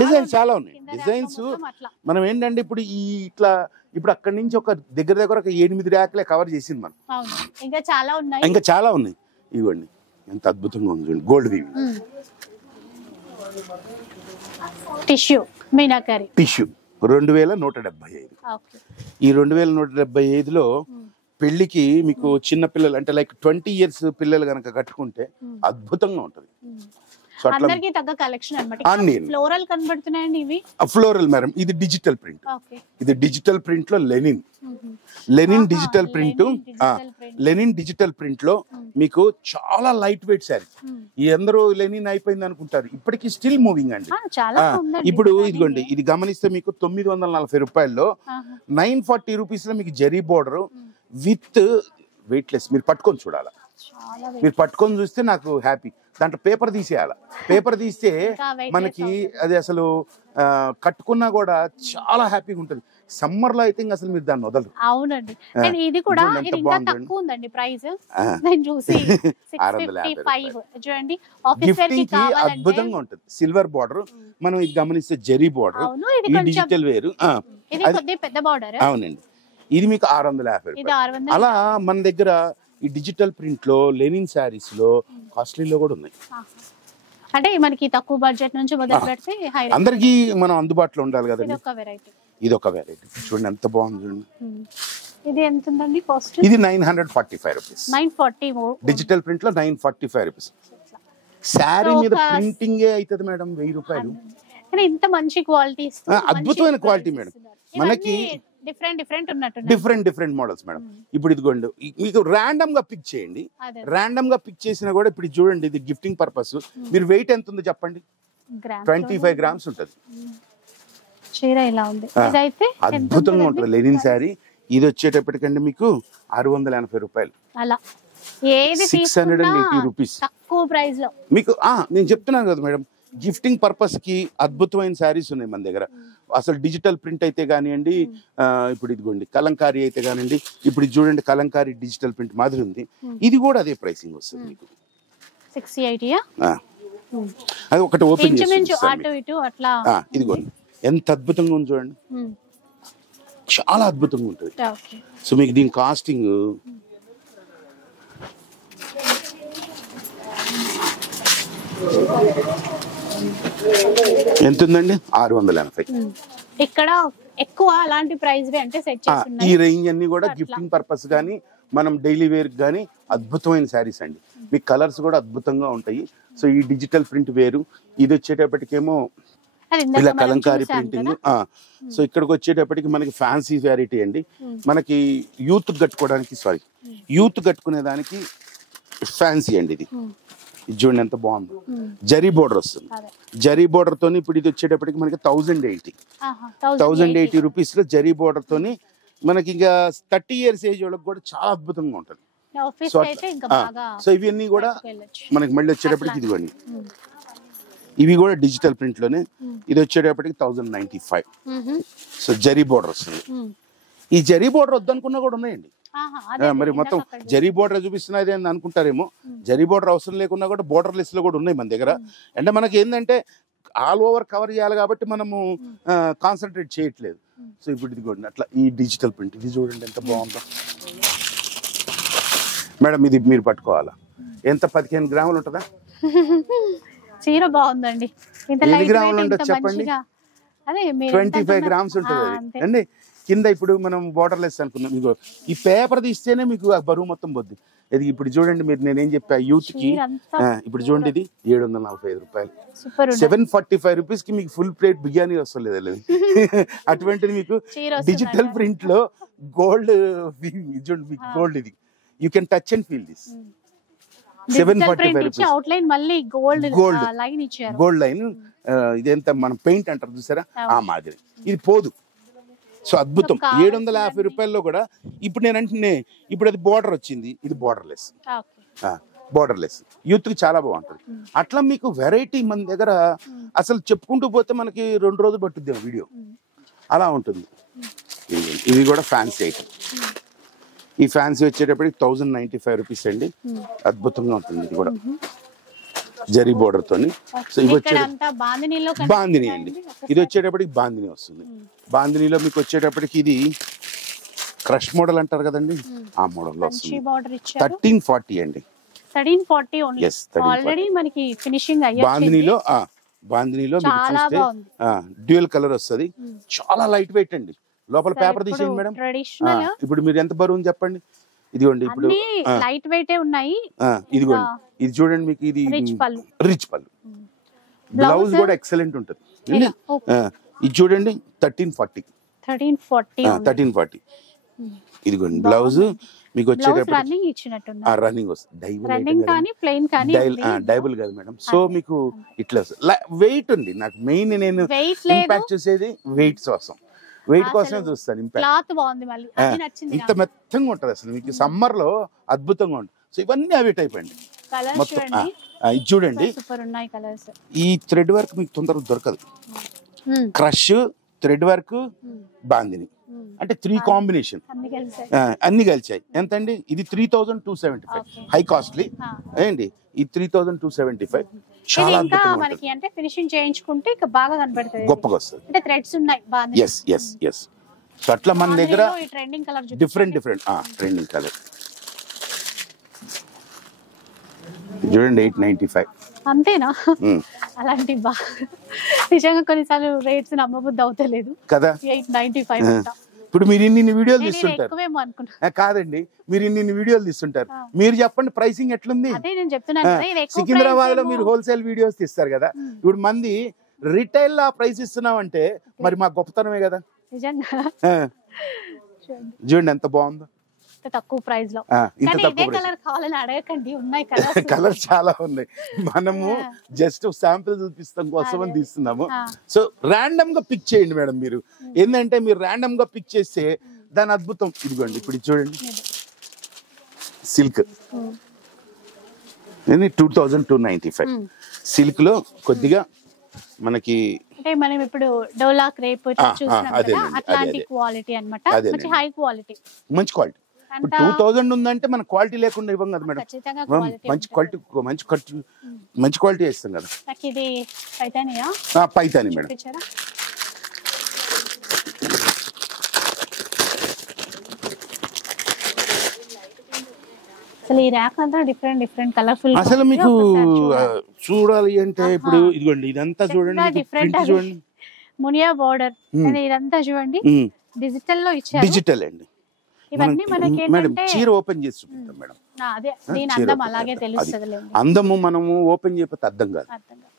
డిజైన్స్ చాలా ఉన్నాయి. డిజైన్స్ మనం ఏంటంటే ఇప్పుడు ఇట్లా ఇప్పుడు అక్కడి నుంచి ఒక దగ్గర ఒక 8 ర్యాక్లే కవర్ చేసింది మనం. ఇంకా చాలా ఉన్నాయి. ఇవ్వండి ఎంత అద్భుతంగా ఉంది చూడండి. Gold weaving tissue meenakari tissue 2175. ఈ 2175లో పెళ్లికి మీకు చిన్న పిల్లలు అంటే లైక్ 20 years పిల్లలు గనక కట్టుకుంటే అద్భుతంగా ఉంటుంది. సో అట్లా అందరికి తగ్గ కలెక్షన్ అన్నమాట. అన్ని ఫ్లోరల్ కనబడుతున్నాయండి ఇవి. ఫ్లోరల్ మేడం, ఇది డిజిటల్ ప్రింట్. ఇది డిజిటల్ ప్రింట్ లో Lenin digital print. Lenin digital print లో మీకు చాలా లైట్ వెయిట్ శారీ. ఈ అందరూ లెనిన్ అయిపోయింది అనుకుంటారు, ఇప్పటికీ స్టిల్ మూవింగ్ అండి. ఇప్పుడు ఇదిగోండి, ఇది గమనిస్తే మీకు 940 రూపాయల్లో 940 రూపీస్ లో మీకు zari border with weight less. మీరు పట్టుకొని చూడాలా, మీరు పట్టుకొని చూస్తే నాకు హ్యాపీ. దాంట్లో పేపర్ తీసేయాల, పేపర్ తీస్తే మనకి అది అసలు కట్టుకున్నా కూడా చాలా హ్యాపీగా ఉంటుంది. సమ్మర్ లో అయితే అసలు మీరు దాన్ని వదలరు. అవునండి. ఇది కూడా ఇంకా తక్కువ ఉందండి ప్రైస్. నేను చూసి 655 చూడండి. ఆఫీస్ వేర్ కి కావాలంటే అద్భుతంగా ఉంటుంది. సిల్వర్ బార్డర్, మనం ఇది గమనిస్తే జరీ బార్డర్, ఈ డిజిటల్ వేరు. ఇది కొద్దిగా పెద్ద బార్డర్. అవునండి, ఇది మీకు 650 రూపాయలు. అలా మన దగ్గర ఈ డిజిటల్ ప్రింట్ లో లెనిన్ శారీస్ లో కాస్ట్లీలో కూడా ఉన్నాయి. అంటే మనకి తక్కువ బడ్జెట్ నుంచి మొదలు పెడితే అందరికి మనం అందుబాటులో ఉండాలి కదండి. ఇది ఒక వెరైటీ చూడండి, ఎంత బాగుంది చూడండి. ఇది ఎంత ఉందండి కాస్ట్? ఇది 945 రూపీస్. 940 డిజిటల్ ప్రింట్ లో 945 రూపీస్. శారీ మీద ప్రింటింగ్ అవుతుంది మేడం 1000 రూపాయలు. ఇంత మంచి క్వాలిటీ, అద్భుతమైన క్వాలిటీ మేడం. మనకి డిఫరెంట్ మోడల్స్ మేడం. ఇప్పుడు ఇదిగోండి, మీకు ర్యాండమ్ గా పిక్ చేయండి. ర్యాండమ్ గా పిక్ చేసినా కూడా ఇప్పుడు చూడండి, ఇది గిఫ్టింగ్ పర్పస్. మీరు వెయిట్ ఎంత ఉంది చెప్పండి? 25 గ్రామ్స్ ఉంటుంది. అద్భుతంగా ఉంటుంది లెనిన్ శారీ. ఇది వచ్చేటప్పటికండి మీకు 680 రూపాయలు. 680 రూపీస్ తక్కువ ప్రైస్ లో మీకు. నేను చెప్తున్నాను కదా మేడం, గిఫ్టింగ్ పర్పస్ కి అద్భుతమైన శారీస్ ఉన్నాయి మన దగ్గర. అసలు డిజిటల్ ప్రింట్ అయితే కానివ్వండి, ఇప్పుడు ఇదిగోండి కలంకారీ అయితే కానివ్వండి. ఇప్పుడు చూడండి, కలంకారీ డిజిటల్ ప్రింట్ మాదిరి ఉంది. ఇది కూడా అదే ప్రైసింగ్ వస్తుంది మీకు. 680. అది ఒకటి ఓపెన్ చేసి ఇదిగోండి, ఎంత అద్భుతంగా ఉంది చూడండి, చాలా అద్భుతంగా ఉంటుంది. సో మీకు దీని కాస్టింగ్ ఎంత ఉందండి? 680. ఇక్కడ ఎక్కువ అలాంటి ప్రైస్ అంటే సెట్ చేస్తున్నారు. ఈ రేంజ్ అన్ని కూడా గిఫ్టింగ్ పర్పస్ గానీ, మనం డైలీ వేర్ గానీ అద్భుతమైన శారీస్ అండి. మీ కలర్స్ కూడా అద్భుతంగా ఉంటాయి. సో ఈ డిజిటల్ ప్రింట్ వేరు, ఇది వచ్చేటప్పటికేమో ఇలా కలంకారీ ప్రింటింగ్. సో ఇక్కడికి వచ్చేటప్పటికి మనకి ఫ్యాన్సీ వెరైటీ అండి. మనకి యూత్ కట్టుకునే దానికి ఫ్యాన్సీ అండి. ఇది చూడండి ఎంత బాగుంది. జరీ బోర్డర్ వస్తుంది. జరీ బోర్డర్ తోని ఇప్పుడు ఇది వచ్చేటప్పటికి మనకి 1080 రూపీస్ లో జరీ బోర్డర్ తోని మనకి ఇంకా 30 years ఏజ్ వాళ్ళకి కూడా చాలా అద్భుతంగా ఉంటుంది. సో ఇవన్నీ కూడా మనకి మళ్ళీ వచ్చేటప్పటికి ఇదిగోండి, ఇవి కూడా డిజిటల్ ప్రింట్ లోనే. ఇది వచ్చేటప్పటికి 1095. సో జరీ బోర్డర్ వస్తుంది. ఈ జరీ బోర్డర్ వద్దనుకున్నా కూడా ఉన్నాయండి. మరి మొత్తం జరీ బోర్డర్ చూపిస్తున్నది అని అనుకుంటారేమో. జరీ బోర్డర్ అవసరం లేకున్నా కూడా బోర్డర్ లెస్ లో కూడా ఉన్నాయి మన దగ్గర. అంటే మనకి ఏంటంటే ఆల్ ఓవర్ కవర్ చేయాలి కాబట్టి మనము కాన్సన్ట్రేట్ చేయట్లేదు. సో ఇప్పుడు ఇదిగోండి అట్లా ఈ డిజిటల్ ప్రింట్, ఇది చూడండి ఎంత బాగుందో మేడం. ఇది మీరు పట్టుకోవాలా, ఎంత 15 గ్రాములు ఉంటుందా? చీర బాగుందండి. ఎన్ని గ్రాములు ఉంటుంది చెప్పండి? 25 గ్రామ్స్ ఉంటుంది అండి. కింద ఇప్పుడు మనం బోర్డర్ లెస్ అనుకున్నాం. మీకు ఈ పేపర్ తీస్తేనే మీకు ఆ బరువు మొత్తం పోద్ది. ఇది ఇప్పుడు చూడండి, మీరు నేనేం చెప్పా యూత్ కి, ఇప్పుడు చూడండి ఇది 745 రూపాయలు. 745 రూపీస్ కి మీకు ఫుల్ ప్లేట్ బిర్యానీ వస్తలేదు. అటువంటిది మీకు డిజిటల్ ప్రింట్ లో గోల్డ్ చూడండి, మీకు గోల్డ్ ఇది you can touch and feel this. 745 rupees gold line. ఇదెంత మనం పెయింట్ అంటారు చూసారా, ఆ మాదిరి. ఇది పోదు. సో అద్భుతం. 750 రూపాయల్లో కూడా ఇప్పుడు నేను అంటే ఇప్పుడు అది బోర్డర్ వచ్చింది, ఇది బోర్డర్లెస్. యూత్ కి చాలా బాగుంటుంది. అట్లా మీకు వెరైటీ మన దగ్గర అసలు చెప్పుకుంటూ పోతే మనకి 2 రోజులు పట్టుద్ది వీడియో, అలా ఉంటుంది. ఇది కూడా ఫ్యాన్సీ ఐటమ్. ఈ ఫ్యాన్సీ వచ్చేటప్పటికి 1095 రూపీస్ అండి. అద్భుతంగా ఉంటుంది. ఇది కూడా జరీ బోర్డర్ తోని. సో ఇవి బాందిని అండి. ఇది వచ్చేటప్పటికి బాందిని వస్తుంది. బాందినిలో మీకు వచ్చేటప్పటికి ఇది క్రష్ మోడల్ అంటారు కదండి, ఆ మోడల్ లో వస్తుంది. 1340 అండి. 1340 ఓన్లీ. ఆల్రెడీ మనకి ఫినిషింగ్ అయ్యింది. బాందినిలో మీకు చూస్తే డ్యూయల్ కలర్ వస్తుంది. చాలా లైట్ వెయిట్ అండి. లోపల పేపర్ తీసేయండి మేడం. ఇప్పుడు మీరు ఎంత బరువు చెప్పండి. ఇదిగోండి ఇప్పుడు లైట్ వెయిట్ ఉన్నాయి. ఇదిగోండి ఇది చూడండి, మీకు ఇది రిచ్ పళ్ళు. బ్లౌజ్ కూడా ఎక్సలెంట్ ఉంటుంది. ఇది చూడండి 1340. ఇదిగోండి బ్లౌజ్ మీకు వచ్చేటప్పుడు రన్నింగ్ వస్తుంది. డైబుల్ కాదు మేడం. సో మీకు ఇట్లా వెయిట్ ఉంది. నాకు మెయిన్ నేను ఇంపాక్ట్ చూసేది వెయిట్ కోసమే చూస్తాను. ఇంపాక్ట్ ఇంత మెత్తంగా ఉంటుంది అసలు, మీకు సమ్మర్ లో అద్భుతంగా ఉంటుంది. సో ఇవన్నీ అవి టైప్ అండి మొత్తం. ఇది చూడండి, ఈ థ్రెడ్ వర్క్ మీకు తొందరగా దొరకదు. క్రష్, థ్రెడ్ వర్క్, బాందిని అంటే 3 కాంబినేషన్ అన్ని కలిసాయి. ఎంత అండి? ఇది 3275, హై కాస్ట్లీ ఏంటి. ఇది 3275 చాలా అద్భుతంగా ఫినిషింగ్ చేయించుకుంటే బాగా కనబడుతుంది, గొప్పగా వస్తుంది. అంటే థ్రెడ్స్ ఉన్నాయి బాగా. ఎస్ సో అట్లా మన దగ్గర డిఫరెంట్ ట్రెండింగ్ కలర్ చూడండి. 895 అంతేనా? అలాంటి బాగా నిజంగా కొన్నిసార్లు రేట్స్ నమ్మబుద్ధి అవుతలేదు కదా. 895 ఇప్పుడు మీరు ఇన్ని వీడియోలు తీస్తుంటారు కాదండి, మీరు ఇన్ని వీడియోలు తీస్తుంటారు, మీరు చెప్పండి ప్రైసింగ్ ఎట్లుంది? సికింద్రాబాద్ లో మీరు హోల్సేల్ వీడియోస్ తీస్తారు కదా, ఇప్పుడు మంది రిటైల్ లా ప్రైస్ ఇస్తున్నామంటే మరి మా గొప్పతనమే కదా. నిజంగా చూడండి ఎంత బాగుందో, తక్కువ ప్రైస్ లో. కలర్ చాలా ఉన్నాయి, మనము జస్ట్ శాంపిల్ చూపిస్తాం కోసం అని తీస్తున్నాము. సో ర్యాండమ్ గా పిక్ చేయండి మేడం. మీరు ఏంటంటే మీరు ర్యాండమ్ గా పిక్ చేస్తే దాని అద్భుతం. ఇదిగోండి ఇప్పుడు చూడండి, సిల్క్ 2295. సిల్క్ లో కొద్దిగా మనకి మనం ఇప్పుడు డోలా క్రేప్ చూస్తున్నాం కదా, అట్లాంటి క్వాలిటీ అన్నమాట. మంచి హై క్వాలిటీ, మంచి క్వాలిటీ. 2000 ఉందంటే మన క్వాలిటీ లేకుండా ఇవ్వం కదా మేడం. మంచి క్వాలిటీ ఇస్తాం కదా. పైతాని మేడం. అసలు ఈ ర్యాక్ అంతా డిఫరెంట్ కలర్ఫుల్. అసలు మీకు చూడాలి అంటే ఇప్పుడు ఇదిగోండి ఇదంతా చూడండి, చూడండి మునియా బోర్డర్ ఇదంతా చూడండి, డిజిటల్ లో ఇచ్చారు. డిజిటల్ అండి. ఇవన్నీ మనకి మేడం చీర ఓపెన్ చేసి చూపిద్దాం మేడం. అందము మనము ఓపెన్ చేయకపోతే అర్థం కాదు.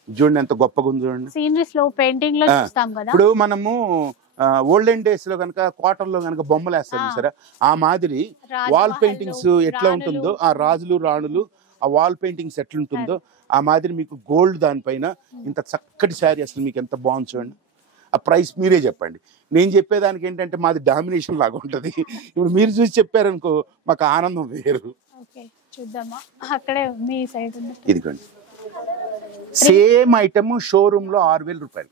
చూడండి ఎంత గొప్పగా ఉంది చూడండి. సీనరీస్ లో పెయింటింగ్ లో చూస్తాం కదా. ఇప్పుడు మనము ఓల్డెన్ డేస్ లో కనుక క్వార్టర్ లో కనుక బొమ్మలు వేస్తాం సరే, ఆ మాదిరి వాల్ పెయింటింగ్స్ ఎట్లా ఉంటుందో, ఆ రాజులు రాణులు ఆ వాల్ పెయింటింగ్స్ ఎట్లుంటుందో ఆ మాదిరి మీకు గోల్డ్ దానిపైన ఇంత చక్కటి శారీ. అసలు మీకు ఎంత బాగుంది చూడండి. ఆ ప్రైస్ మీరే చెప్పండి. నేను చెప్పేదానికి ఏంటంటే మాది డామినేషన్ లాగా ఉంటది. ఇప్పుడు మీరు చూసి చెప్పారనుకో మాకు ఆనందం వేరు. ఇదిగోండి సేమ్ ఐటమ్ షోరూమ్ లో 6000 రూపాయలు,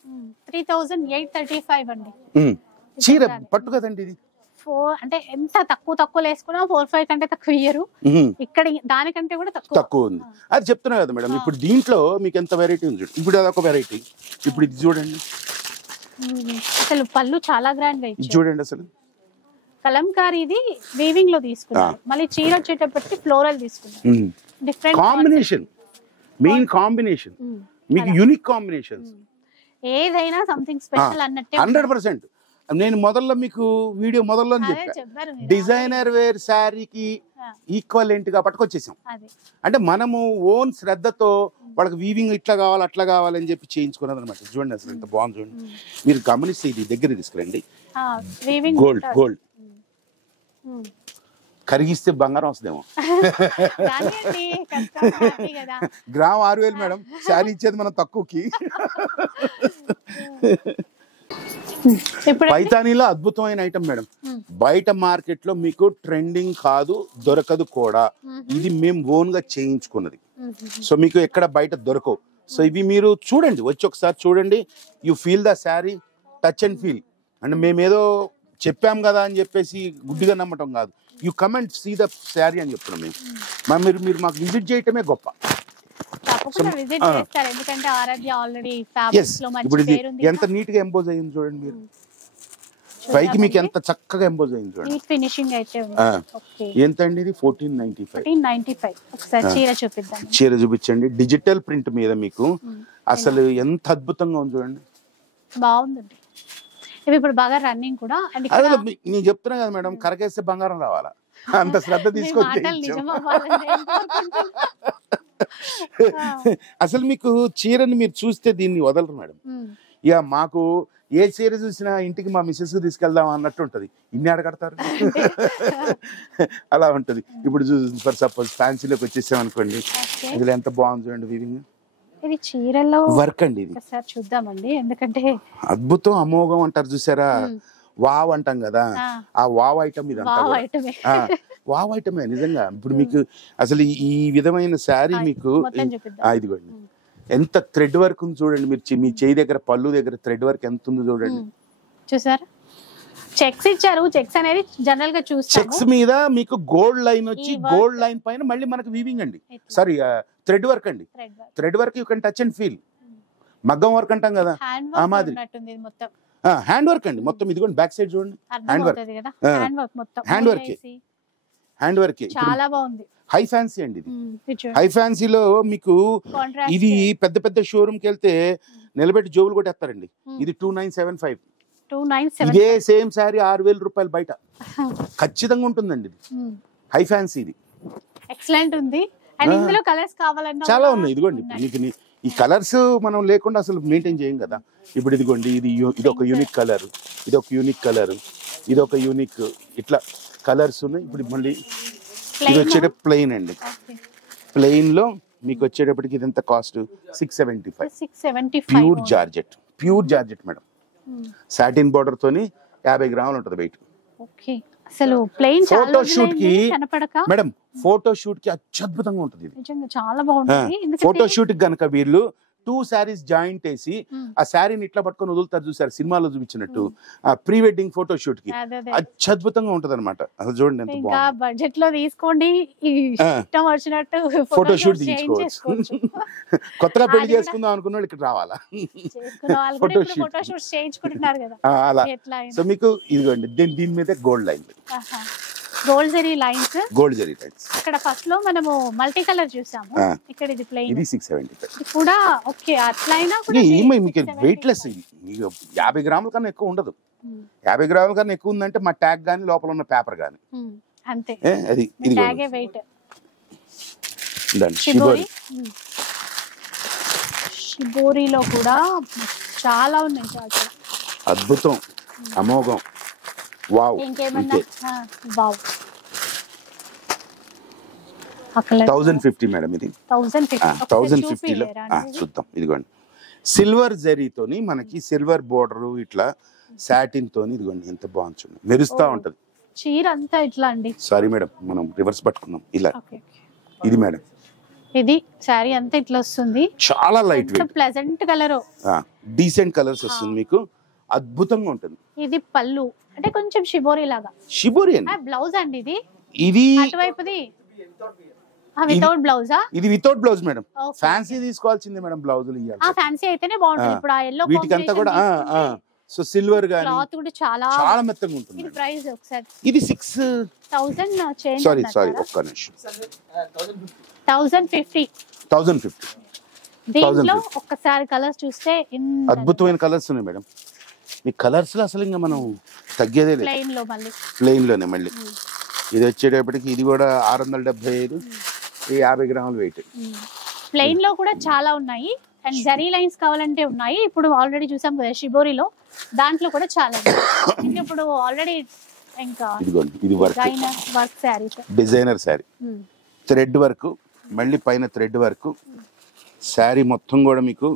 3835 అండి. చీర పట్టు కదండి ఇది. అంటే ఎంత తక్కువ వేసుకున్నా 4-5 కంటే తక్కువ ఇయ్యరు. ఇక్కడ దానికంటే కూడా తక్కువ ఉంది. అది చెప్తున్నా కదా మేడం. ఇప్పుడు దీంట్లో మీకు ఎంత వెరైటీ ఉంది. ఇప్పుడు అదొక వెరైటీ. ఇప్పుడు ఇది చూడండి, అసలు పళ్ళు చాలా గ్రాండ్ గా ఇచ్చారు చూడండి. అసలు కలంకారీ ఇది వీవింగ్ లో తీసుకున్నారు, మళ్ళీ చీర వచ్చేటప్పటికి ఫ్లోరల్ తీసుకున్నారు. డిఫరెంట్ కాంబినేషన్, మెయిన్ కాంబినేషన్, మీకు యూనిక్ కాంబినేషన్స్. ఏదైనా సంథింగ్ స్పెషల్ అన్నట్టే 100%. నేను మొదల్లో మీకు వీడియో మొదల్లో చెప్పాను, డిజైనర్ వేర్ శారీకి ఈక్వలెంట్ గా పట్టుకొచ్చేసాం. అంటే మనము ఓన్ శ్రద్ధతో వాళ్ళకి వీవింగ్ ఇట్లా కావాలి అట్లా కావాలని చెప్పి చేయించుకున్నది అనమాట. చూడండి అసలు ఎంత బాగుంది చూడండి. మీరు గమనిస్తే ఇది దగ్గర తీసుకురండి. గోల్డ్ కరిగిస్తే బంగారం వస్తుందేమో. గ్రామ్ 6000 మేడం, శారీ ఇచ్చేది మనం తక్కువకి. పైతానీలో అద్భుతమైన ఐటమ్ మేడం. బయట మార్కెట్ లో మీకు ట్రెండింగ్ కాదు, దొరకదు కూడా. ఇది మేము ఓన్ గా చేయించుకున్నది. సో మీకు ఎక్కడ బయట దొరకవు. సో ఇవి మీరు చూడండి, వచ్చి ఒకసారి చూడండి. You feel the sari, touch and feel. అంటే మేమేదో చెప్పాం కదా అని చెప్పేసి గుడ్డిగా నమ్మటం కాదు. You come and see the sari అని చెప్తున్నాం మేము. మీరు మాకు విజిట్ చేయటమే గొప్ప. ఎంత నీట్ గా ఎంపోజ్ అయ్యింది చూడండి. మీరు పైకి మీకు ఎంత చక్కగా ఎంపోజ్ అయ్యింది చూడండి. ఫినిషింగ్ అయితే ఎంత అండి ఇది? 1495. చీర చూపించండి. డిజిటల్ ప్రింట్ మీద మీకు అసలు ఎంత అద్భుతంగా ఉంది చూడండి. బాగుందండి. ఇవి ఇప్పుడు బాగా రన్నింగ్ కూడా. నేను చెప్తున్నా కదా మేడం, కరకేస్తే బంగారం రావాలా. అంత శ్రద్ధ మీ తీసుకొని మాటలు చేయించాం. నిజం అవ్వాలని నేను కోరుకుంటున్నా. అసలు మీకు చీరని మీరు చూస్తే దీన్ని వదలరు మేడం. ఉమ్. ఇక మాకు ఏ చీర చూసినా ఇంటికి మా మిస్సెస్ తీసుకెళ్దాం అన్నట్టు ఉంటది. ఇన్ని అడగడతారు. అలా ఉంటది. ఇప్పుడు ఫర్ సపోజ్ ఫ్యాన్సీలోకి వచ్చేసాం అనుకోండి, ఓకే. ఇది ఎంత బాగుంది చూడండి వీవింగ్ ఇది చీరలో వర్క్ అండి. ఇది ఒకసారి చూద్దామండి, ఎందుకంటే అద్భుతం అమోఘం అంటారు చూసారా, వావ్ అంటాం కదా, ఆ వావ్ ఐటమ్ ఇది అంతా వావ్ కూడా. ఐటమే. వావ్ ఐటమే నిజంగా. ఇప్పుడు మీకు అసలు ఈ విధమైన శారీ మీకు మొత్తం చూపిద్దాం. ఇదిగోండి ఎంత థ్రెడ్ వర్క్ ఉంది చూడండి. మీరు మీ చేయి దగ్గర పళ్ళు దగ్గర థ్రెడ్ వర్క్ ఎంత ఉందో చూడండి. చూసారా, చెక్స్ ఇచ్చారు. చెక్స్ అనేది జనరల్ గా చూస్తాము. చెక్స్ మీద మీకు గోల్డ్ లైన్ వచ్చి ఈ work. గోల్డ్ లైన్ పైన మళ్ళీ మనకు వీవింగ్ అండి. ఇట్లా. సారీ థ్రెడ్ వర్క్ అండి. Thread work. Thread work you can touch and feel. మగ్గం వర్క్ అంటాం కదా, హ్యాండ్ ఆ వర్క్ మాదిరి. ఉన్నట్టుంది ఇది మొత్తం. హ్యాండ్ వర్క్ అండి మొత్తం. ఇదిగోండి బ్యాక్ సైడ్ చూడండి, హ్యాండ్ వర్క్. అర్థమవుతుంది కదా, ఆ. హ్యాండ్ వర్క్ మొత్తం. Hand work. వేసి హ్యాండ్ వర్క్ చాలా బాగుంది. హై ఫ్యాన్సీ అండి ఇది. ఇది చూడండి. హై ఫ్యాన్సీలో మీకు Contrast. ఇది పెద్ద పెద్ద షోరూమ్ కి వెళ్తే నిలబెట్టి జోబులు కొట్టేస్తారండి. Hmm. ఇది 2975. 297. ఇదే సేమ్ శారీ 6000 రూపాయలు బయట ఖచ్చితంగా ఉంటుందండి. ఇది హై ఫ్యాన్సీ. ఇది ఎక్సలెంట్ ఉంది. అండ్ ఇందులో కలర్స్ కావాలన్నా చాలా కూడా ఉన్నాయి. ఇదిగోండి మీకు ఈ కలర్స్ మనం లేకుండా అసలు మెయింటైన్ చేయం కదా. ఇప్పుడు ఇదిగోండి ఇది ఒక యూనిక్ కలర్, ఇది ఒక యూనిక్ కలర్, ఇది ఒక యూనిక్, ఇట్లా కలర్స్ ఉన్నాయి. ఇప్పుడు మళ్ళీ ఇది వచ్చేటప్పుడు ప్లెయిన్ అండి. ప్లెయిన్ లో మీకు వచ్చేటప్పటికి ఇదంతా cost 675. 675. Pure georgette. Pure georgette madam. Satin border తోని 50 గ్రాములు ఉంటుంది వెయిట్. ఓకే. అసలు ప్లెయిన్ ఫోటో షూట్ కి కనపడక మేడం, ఫోటో షూట్ కి అత్యద్భుతంగా ఉంటుంది ఇది. నిజంగా చాలా బాగుంటుంది. ఫోటో షూట్ కి గనక వీళ్ళు 2 శారీస్ జాయింట్ వేసి ఆ శారీని ఇట్లా పట్టుకొని వదులుతారు చూసారు సినిమాలో చూపించినట్టు, ఆ ప్రీ వెడ్డింగ్ ఫోటో షూట్ కి అత్యద్భుతంగా ఉంటది అనమాట. అసలు చూడండి ఎంత ఇంకా బాగుంది. బడ్జెట్ లో తీసుకోండి, ఇష్టం వచ్చినట్టు ఫోటో షూట్ చేసుకోవచ్చు. కొత్తగా పెళ్లి అది కూడా చేసుకుందాం అనుకున్న వాళ్ళు ఇక్కడ రావాలా, చేసుకున్న వాళ్ళు కూడా ఇప్పుడు ఫోటో షూట్ చేయించుకుంటున్నారు కదా. అలా. ఎట్లా సో మీకు ఇదిగోండి దీని మీద gold line, gold zari lines. Gold zari lines. అక్కడ ఫస్ట్ లో మనము మల్టీ కలర్ చూసాము, ఇక్కడ ఇది ప్లెయిన్. ఇది 675. ఇది కూడా ఓకే. అట్లయినా కూడా మీకు వెయిట్ లెస్. ఇది మీకు 50 గ్రాముల కన్నా ఎక్కువ ఉండదు. 50 గ్రాముల కన్నా ఎక్కువ ఉందంటే మా ట్యాగ్ గానీ లోపల ఉన్న పేపర్ గానీ అంతే. అది ఇది ట్యాగే వెయిట్. షిబోరి. షిబోరిలో కూడా చాలా ఉన్నాయి. చాలా అద్భుతం, అమోఘం, వావ్. ఇంకేమన్నా వావ్. 1050 మేడం. ఇది 1050లో చూద్దాం. ఇదిగోండి సిల్వర్ జరీతోని మనకి సిల్వర్ బోర్డర్ ఇట్లా సాటిన్ తోని ఇదిగోండి ఎంత బాగుంది చూడండి, మెరుస్తా ఉంటది. చీర అంతా ఇట్లా అండి. సారీ మేడం, మనం రివర్స్ పట్టుకుందాం ఇలా. ఇది మేడం, ఇది శారీ అంతా ఇట్లా వస్తుంది. చాలా light weight, pleasant colour, decent colours వస్తుంది మీకు. అద్భుతంగా ఉంటుంది. ఇది పళ్ళు అంటే కొంచెం షిబోరి లాగా. షిబోరి అండి. బ్లౌజ్ అండి ఇది. ఇది అటువైపుది వితౌట్ బ్లౌజా? ఇది వితౌట్ బ్లౌజ్ మేడం. ఫ్యాన్సీ తీసుకోవాల్సిందే మేడం బ్లౌజులు ఇవ్వాలి. ఆ ఫ్యాన్సీ అయితేనే బాగుంటుంది. ఇప్పుడు ఆ ఎల్లో వీటికంతా కూడా సో సిల్వర్ గాని క్లాత్ కూడా చాలా చాలా మెత్తగా ఉంటుంది. ఇది ప్రైస్ ఒకసారి ఇది 6000 చేంజ్. సారీ ఒక్క నిమిషం. 1050. 1050. దీంట్లో ఒక్కసారి కలర్స్ చూస్తే అద్భుతమైన కలర్స్ ఉన్నాయి మేడం. మీ కలర్స్ లో అసలు ఇంకా మనం తగ్గేదే లేదు. ప్లెయిన్ లో మళ్ళీ ప్లెయిన్ లోనే మళ్ళీ ఇది వచ్చేటప్పటికి ఇది కూడా 675, ఈ 50 గ్రాములు వెయిట్. ప్లెయిన్ లో కూడా చాలా ఉన్నాయి. అండ్ జరీ లైన్స్ కావాలంటే ఉన్నాయి. ఇప్పుడు ఆల్రెడీ చూసాం షిబోరిలో, దాంట్లో కూడా చాలా ఉన్నాయి. ఇప్పుడు ఆల్రెడీ ఇంకా ఇదిగోండి ఇది work saris, designer sari, thread work, మళ్ళీ పైన థ్రెడ్ వర్క్. శారీ మొత్తం కూడా మీకు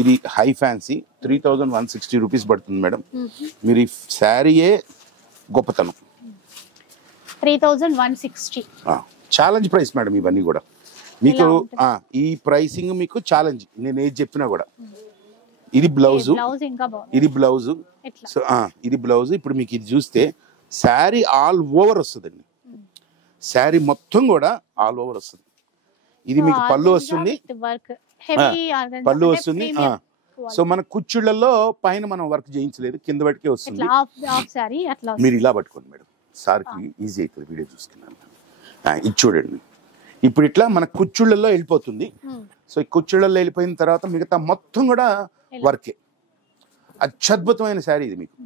ఇది హై ఫ్యాన్సీ 3160 రూపీస్ పడుతుంది మేడం. మీరు ఈ శారీయే గొప్పతనం. 3160 ఛాలెంజ్ ప్రైస్ మేడం. ఇవన్నీ కూడా మీకు ఈ ప్రైసింగ్ మీకు ఛాలెంజ్. నేను ఏది చెప్పినా కూడా ఇది బ్లౌజ్, ఇది బ్లౌజ్. సో ఇది బ్లౌజ్. ఇప్పుడు మీకు ఇది చూస్తే శారీ ఆల్ ఓవర్ వస్తుందండి. శారీ మొత్తం కూడా ఆల్ ఓవర్ వస్తుంది. ఇది మీకు పళ్ళు వస్తుంది, పళ్ళు వస్తుంది. సో మన కుచ్చుళ్ళల్లో పైన మనం వర్క్ చేయించలేదు, కింద వరకే వస్తుంది. మీరు ఇలా పట్టుకోండి మేడం, సార్కి ఈజీ అవుతుంది వీడియో చూసుకున్నాను. ఇది చూడండి, ఇప్పుడు ఇట్లా మన కుచ్చుళ్ళల్లో వెళ్ళిపోతుంది. సో ఈ కుచ్చుళ్ళల్లో వెళ్ళిపోయిన తర్వాత మిగతా మొత్తం కూడా వర్కే. అత్యద్భుతమైన శారీ ఇది మీకు.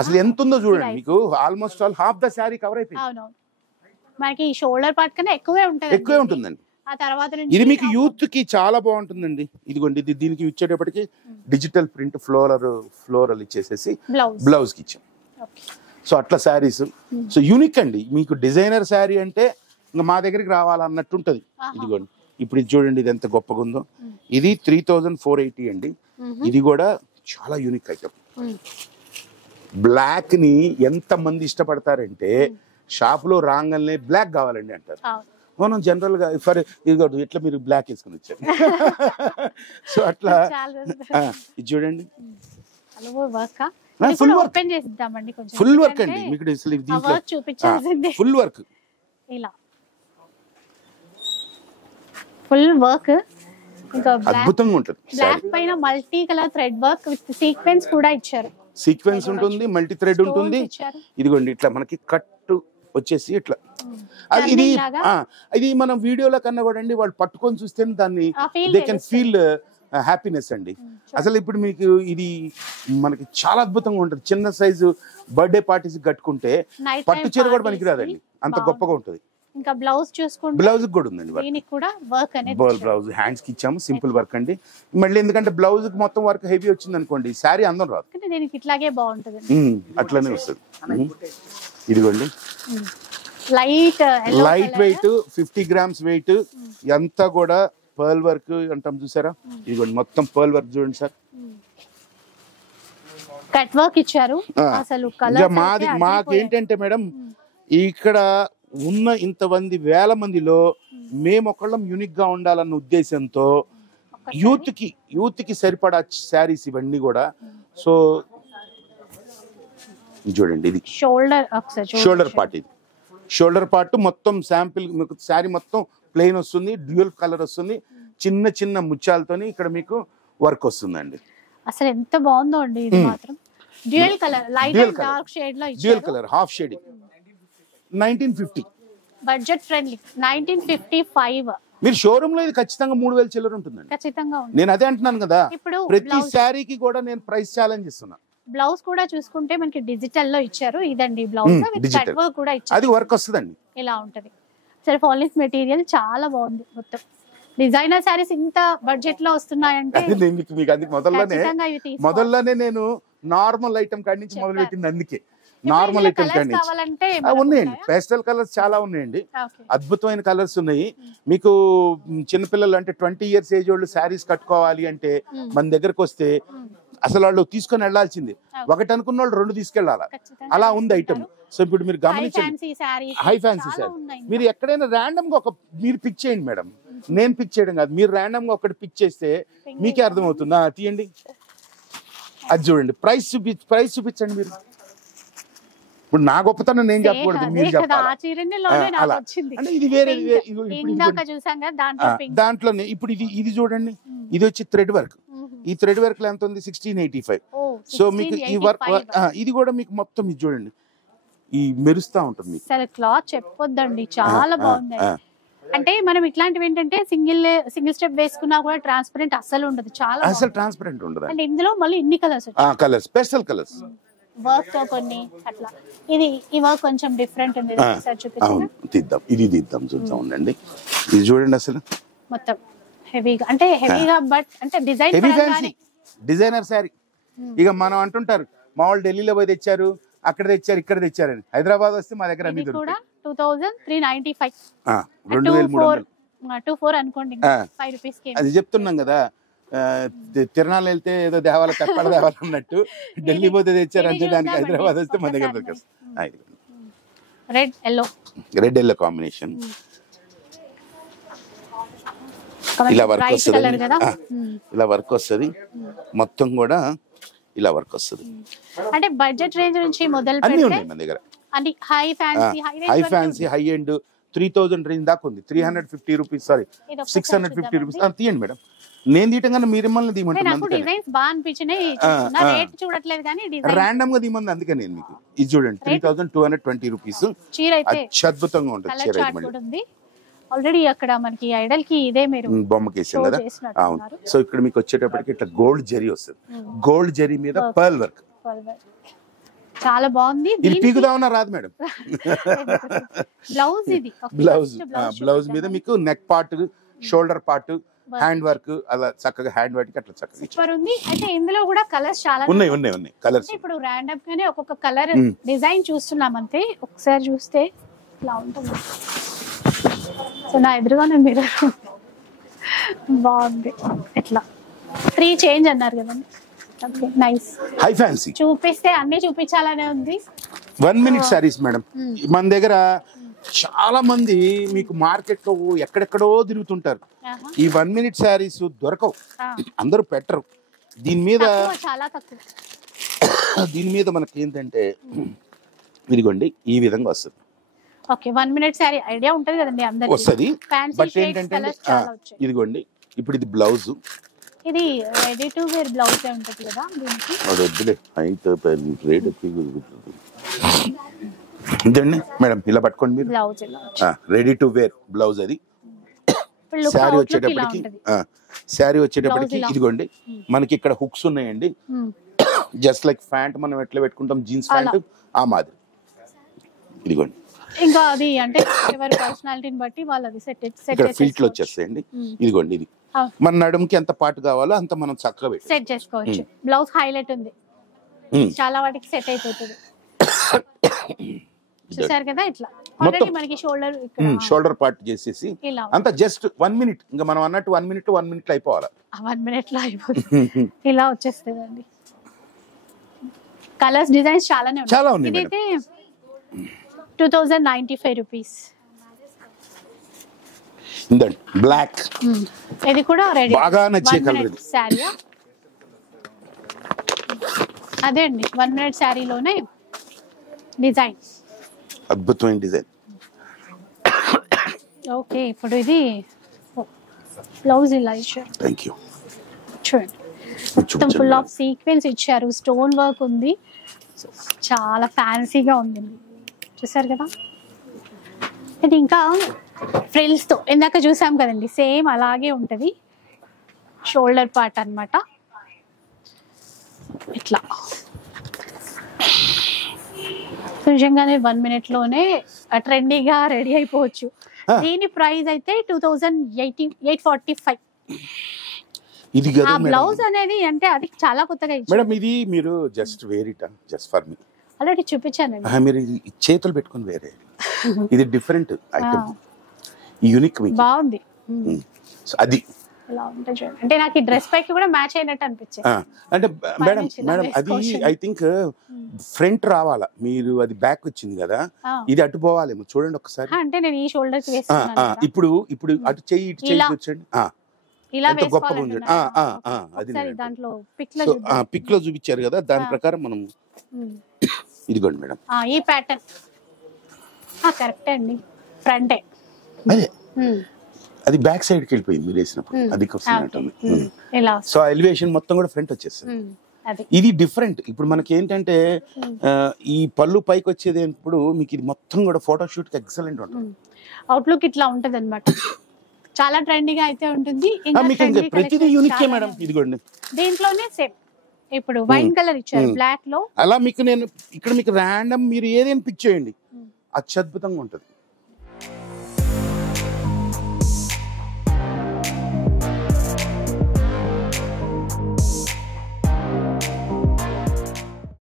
అసలు ఎంత ఉందో చూడండి, మీకు almost all half the sari cover అయిపోయింది. అవునవును, మనకి షోల్డర్ పార్ట్ కన్నా ఎక్కువే ఉంటుందండి. ఆ తర్వాత ఇది మీకు యూత్ కి చాలా బాగుంటుందండి. ఇదిగోండి, ఇది దీనికి ఇచ్చేటప్పటికి డిజిటల్ ప్రింట్ ఫ్లోరల్ ఇచ్చేసేసి బ్లౌజ్ కి ఇచ్చాం. సో అట్లా శారీస్ సో యూనిక్ అండి. మీకు డిజైనర్ శారీ అంటే ఇంకా మా దగ్గరికి రావాలన్నట్టు ఉంటది. ఇదిగోండి, ఇప్పుడు ఇది చూడండి, ఇది ఎంత గొప్పగా ఉందో. ఇది 3480 అండి. ఇది కూడా చాలా యూనిక్ ఐటమ్. బ్లాక్ ని ఎంత మంది ఇష్టపడతారంటే షాప్ లో రాగానే బ్లాక్ కావాలండి అంటారు. మనం జనరల్ గా ఇట్లా మీరు బ్లాక్ వేసుకుని వచ్చారు. సో అట్లా ఇది చూడండి, ఫుల్ వర్క్ అండి. మీకు ఫుల్ వర్క్, ఇలా ఫుల్ వర్క్, ఇంకా అద్భుతంగా ఉంటుంది. బ్లాక్ పైన multi colour thread work with sequence కూడా ఇచ్చారు. సీక్వెన్స్ ఉంటుంది, మల్టీ థ్రెడ్ ఉంటుంది. ఇదిగోండి, ఇట్లా మనకి కట్టు వచ్చేసి ఇట్లా ఇది మనం వీడియోలో కన్నా కూడా అండి వాళ్ళు పట్టుకొని చూస్తే దాన్ని దే కెన్ ఫీల్ హ్యాపీనెస్ అండి. అసలు ఇప్పుడు మీకు ఇది మనకి చాలా అద్భుతంగా ఉంటుంది. చిన్న సైజు బర్త్డే పార్టీస్ కట్టుకుంటే పట్టు చీర కూడా పనికి రాదండి, అంత గొప్పగా ఉంటుంది. ఇంకా బ్లౌజ్ చూసుకుంటే బ్లౌజ్ కూడా ఉందండి, బ్లౌజ్ హ్యాండ్స్ కి ఇచ్చాము. సింపుల్ వర్క్ అండి. మళ్ళీ ఎందుకంటే బ్లౌజ్ కి మొత్తం వర్క్ హెవీ వచ్చింది అనుకోండి, శారీ అందం రాదు, ఇట్లాగే బాగుంటుంది. అట్లానే వస్తుంది. ఇదిగోండి, లైట్ వెయిట్ 50 grams వెయిట్, అంతా కూడా పర్ల్ వర్క్ అంటాం చూసారా. ఇదిగోండి, మొత్తం పర్ల్ వర్క్ చూడండి సార్. కట్ వర్క్ ఇచ్చారు. అసలు మాకేంటంటే మేడం, ఇక్కడ ఉన్న ఇంతమంది వేల మందిలో మేమొకళ్ళం యూనిక్ గా ఉండాలన్న ఉద్దేశంతో యూత్ కి సరిపడా శారీస్ ఇవన్నీ కూడా. సో చూడండి, ఇది షోల్డర్ పార్ట్. ఇది షోల్డర్ పార్ట్ మొత్తం శాంపిల్ మీకు శారీ మొత్తం ప్లెయిన్ వస్తుంది, డ్యూయల్ కలర్ వస్తుంది, చిన్న చిన్న ముత్యాలతోని ఇక్కడ మీకు వర్క్ వస్తుందండి. అసలు ఎంత బాగుందో అండి. ఇది మాత్రం dual colour, light and dark shade లో ఇచ్చారు. Dual colour, half shade. 1950 budget friendly. 1955. మీరు షోరూమ్ లో ఇది ఖచ్చితంగా 3000 చిల్లర ఉంటుందండి. ఖచ్చితంగా నేను అదే అంటున్నాను కదా, ప్రతి శారీకి కూడా నేను ప్రైస్ ఛాలెంజ్ ఇస్తున్నా. బ్లౌజ్ కూడా చూసుకుంటే మనకి డిజిటల్ లో ఇచ్చారు. ఇదండి బ్లౌజ్, కట్ వర్క్ కూడా ఇచ్చారు. అది వర్క్ వస్తుందండి, ఇలా ఉంటది. సరే, పాలిష్ మెటీరియల్ చాలా బాగుంది. మొత్తం డిజైనర్ సారీస్ ఇంత బడ్జెట్ లో వస్తున్నాయంటే మీకు అది మొదల్లోనే నేను నార్మల్ ఐటమ్ కాడి నుంచి మొదలు పెట్టింది. అందుకే నార్మల్ ఐటమ్ కాడి నుంచి ఉన్నాయండి. పేస్టల్ కలర్స్ చాలా ఉన్నాయండి, అద్భుతమైన కలర్స్ ఉన్నాయి. మీకు చిన్నపిల్లలు అంటే 20 years ఏజ్ వాళ్ళు శారీస్ కట్టుకోవాలి అంటే మన దగ్గరకు వస్తే అసలు వాళ్ళు తీసుకొని వెళ్లాల్సింది. ఒకటి అనుకున్న వాళ్ళు 2 తీసుకెళ్లాలా, అలా ఉంది ఐటమ్. సో ఇప్పుడు మీరు గమనించండి, హై ఫ్యాన్సీ శారీ మీరు ఎక్కడైనా ర్యాండమ్ గా మీరు పిక్ చేయండి మేడం. నేను పిక్ చేయడం కాదు, మీరు ర్యాండమ్ గా ఒకటి పిక్ చేస్తే మీకే అర్థమవుతుందా. తీయండి, అది చూడండి. ప్రైస్ చూపించండి మీరు. ఇప్పుడు నా గొప్పతనం నేను చెప్పకూడదు, మీరు చెప్పాలి. ఇది వేరే దాంట్లోనే. ఇప్పుడు ఇది చూడండి, ఇది వచ్చి థ్రెడ్ వర్క్. ఈ థ్రెడ్ వర్క్ లో ఎంత ఉంది? 1685. సో మీకు ఈ వర్క్ ఇది కూడా మీకు మొత్తం ఇది చూడండి, ఈ మెరుస్తా ఉంటుంది. క్లాత్ చెప్పొద్దండి, చాలా బాగుంది. అంటే మనం ఇట్లాంటివి ఏంటంటే సింగిల్ స్టెప్ వేసుకున్నా కూడా ట్రాన్స్పరెంట్ అసలు ఉండదు, చాలా అసలు ట్రాన్స్పరెంట్ ఉండదు. అంటే ఇందులో మళ్ళీ ఇన్ని కలర్స్, స్పెషల్ కలర్స్ వర్క్ తో కొన్ని అట్లా. ఈ వర్క్ కొంచెం డిఫరెంట్ ఉంది, తీద్దాం. ఇది తీద్దాం, చూద్దాం ఉండండి. ఇది చూడండి, అసలు మొత్తం హెవీగా, అంటే హెవీగా బట్ అంటే డిజైనర్ శారీ. ఇక మనం అంటుంటారు మా వాళ్ళు ఢిల్లీలో పోయి తెచ్చారు, అక్కడ తెచ్చారు, ఇక్కడ తెచ్చారని. హైదరాబాద్ వస్తే మా దగ్గర అన్ని దొరుకుతాయి. 2395, 24 అనుకోండి, 5 రూపీస్ కి. అది చెప్తున్నాం కదా, తిరణాలు వెళ్తే ఏదో దేవాల తెప్పడ దేవాల అన్నట్టు ఢిల్లీ పోతే తెచ్చారు అంటే దానికి హైదరాబాద్ వస్తే మన దగ్గర దొరుకుతాయి. Red yellow combination. ఇలా వర్క్ వస్తుంది, ఇలా వర్క్ వస్తుంది, మొత్తం కూడా ఇలా వర్క్ వస్తుంది. అంటే బడ్జెట్ రేంజ్ నుంచి మొదలు అన్ని ఉన్నాయి మన దగ్గర. High fancy, high end 3000 range దాకా ఉంది. 350 రూపీస్, సారీ 650 రూపీస్. తీయండి మేడం, నేను తీయటం మీరు మిమ్మల్ని తీయమంటున్నాను. ర్యాండమ్ గా తీయమంది, అందుకే నేను మీకు ఇది చూడండి. 3220 రూపీస్, అద్భుతంగా ఉంటుంది చీర. ఆల్రెడీ అక్కడ మనకి ఐడల్ కి ఇదే మీరు బొమ్మకి వేసాం కదా. అవును. సో ఇక్కడ మీకు వచ్చేటప్పటికి ఇట్లా గోల్డ్ జరీ వస్తుంది, గోల్డ్ జరీ మీద పర్ల్ వర్క్. చాలా బాగుంది. ఇది పీకుదామన్నా రాదు మేడం. బ్లౌజ్ ఇది బ్లౌజ్ మీద మీకు neck part, shoulder part, hand work అలా చక్కగా హ్యాండ్ వర్క్ అట్లా చక్కగా సూపర్ ఉంది. అయితే ఇందులో కూడా కలర్స్ చాలా ఉన్నాయి కలర్స్. ఇప్పుడు ర్యాండమ్ గానే ఒక్కొక్క కలర్ డిజైన్ చూస్తున్నాం అంతే. ఒకసారి చూస్తే ఇట్లా ఉంటుంది. సో నా ఎదురుగానే మిర్రర్ బాగుంది. ఇట్లా 3 చేంజ్ అన్నారు కదండి. Okay nice. హై ఫ్యాన్సీ చూపిస్తే అన్ని చూపించాలనే ఉంది. 1 minute సారీస్ మేడం. మన దగ్గర చాలా మంది మీకు మార్కెట్ లో ఎక్కడెక్కడో తిరుగుతుంటారు. ఈ 1 minute సారీస్ దొరకవు, అందరూ పెట్టరు. దీని మీద చాలా తక్కువ. దీని మీద మనకి ఏంటంటే ఇదిగోండి ఈ విధంగా వస్తుంది. ఓకే 1 minute సారీ ఐడియా ఉంటది కదండి అందరికి వస్తుంది. బట్ ఏంటంటే ఇదిగోండి ఇప్పుడు ఇది బ్లౌజ్. ఇది రెడీ టు వేర్ బ్లౌజ్ ఉంటది కదా దీనికి. అది వద్దులే అయితే రేట్ ఇదండి మేడం ఇలా పట్టుకోండి మీరు. Blouse ready to wear blouse. అది శారీ వచ్చేటప్పటికి ఇదిగోండి మనకి ఇక్కడ హుక్స్ ఉన్నాయండి. జస్ట్ లైక్ ప్యాంట్ మనం ఎట్లా పెట్టుకుంటాం జీన్స్ ప్యాంట్ ఆ మాదిరి. ఇదిగోండి ఇంకా అది అంటే ఎవరి పర్సనాలిటీని బట్టి వాళ్ళది సెట్ ఇక్కడ ఫిల్ట్లు వచ్చేస్తాయండి. ఇదిగోండి ఇది మన నడుముకి ఎంత పాటు కావాలో అంత మనం చక్కగా సెట్ చేసుకోవచ్చు. బ్లౌజ్ హైలైట్ ఉంది, చాలా వాటికి సెట్ అయిపోతుంది. చూసారు కదా ఇట్లా ఆల్రెడీ మనకి షోల్డర్ పార్ట్ చేసేసి అంత జస్ట్ 1 minute. ఇంకా మనం అన్నట్టు 1 minute లో అయిపోవాలి. 1 minute లో అయిపోతుంది. ఇలా వచ్చేస్తుందండి. కలర్స్ డిజైన్స్ చాలా ఉన్నాయి. ఇదైతే 2095 రూపీస్. బ్లాక్ ఇది కూడా రెడీ బాగా నచ్చే కలర్ సారీ. అదే అండి 1 minute సారీలోనే డిజైన్, అద్భుతమైన డిజైన్. ఓకే ఇప్పుడు ఇది బ్లౌజ్ ఇలా ఇచ్చారు. థాంక్యూ. చూడండి మొత్తం ఫుల్ ఆఫ్ సీక్వెన్స్ ఇచ్చారు, స్టోన్ వర్క్ ఉంది, చాలా ఫ్యాన్సీగా ఉంది. చూసారు కదా. ఇది ఇంకా ఫ్రిల్స్ తో ఇందాక చూసాం కదండి, సేమ్ అలాగే ఉంటది. షోల్డర్ పార్ట్ అన్నమాట. ఇట్లా నిజంగానే 1 minute లోనే ట్రెండీగా రెడీ అయిపోవచ్చు. దీని ప్రైస్ అయితే 2845. ఇది కదా బ్లౌజ్ అనేది అంటే అది చాలా కొత్తగా ఇచ్చారు మేడం. ఇది మీరు just wear it just for మీ ఆల్రెడీ చూపించానండి. మీరు చేతులు పెట్టుకొని వేరే ఇది డిఫరెంట్ ఐటమ్, యూనిక్ బాగుంది. అది ఇలా ఉంటుంది అంటే నాకు ఈ డ్రెస్ పైకి కూడా మ్యాచ్ అయినట్టు అనిపించింది. అంటే మేడం అది ఐ థింక్ ఫ్రంట్ రావాలా, మీరు అది బ్యాక్ వచ్చింది కదా, ఇది అటు పోవాలేమో చూడండి ఒకసారి. అంటే నేను ఈ షోల్డర్ కి వేస్తున్నాను. ఇప్పుడు అటు చెయ్యి ఇటు చెయ్యి వచ్చండి. ఇలా వేసుకోవాలి. అది దాంట్లో పిక్ లో చూపించారు కదా, దాని ప్రకారం మనం ఇదిగోండి మేడం ఈ ప్యాటర్న్ కరెక్ట్ అండి. ఫ్రంటే అది బ్యాక్ సైడ్ కి వెళ్ళిపోయింది మీరు వేసినప్పుడు, అది సో ఎలివేషన్ మొత్తం కూడా ఫ్రంట్ వచ్చేస్తుంది. ఇది డిఫరెంట్. ఇప్పుడు మనకి ఏంటంటే ఈ పళ్ళు పైకి వచ్చేది ఇప్పుడు మీకు ఇది మొత్తం కూడా ఫోటోషూట్ కి ఎక్సలెంట్ ఉంటుంది. అవుట్లుక్ ఇట్లా ఉంటది అనమాట, చాలా ట్రెండీగా అయితే ఉంటుంది. ప్రతిదీ యూనిక్ మేడం. ఇదిగోండి దీంట్లోనే సేమ్ ఇప్పుడు వైన్ కలర్ ఇచ్చారు బ్లాక్ లో. అలా మీకు నేను ఇక్కడ మీకు ర్యాండమ్ మీరు ఏదైనా పిక్ చేయండి, అత్యద్భుతంగా ఉంటుంది.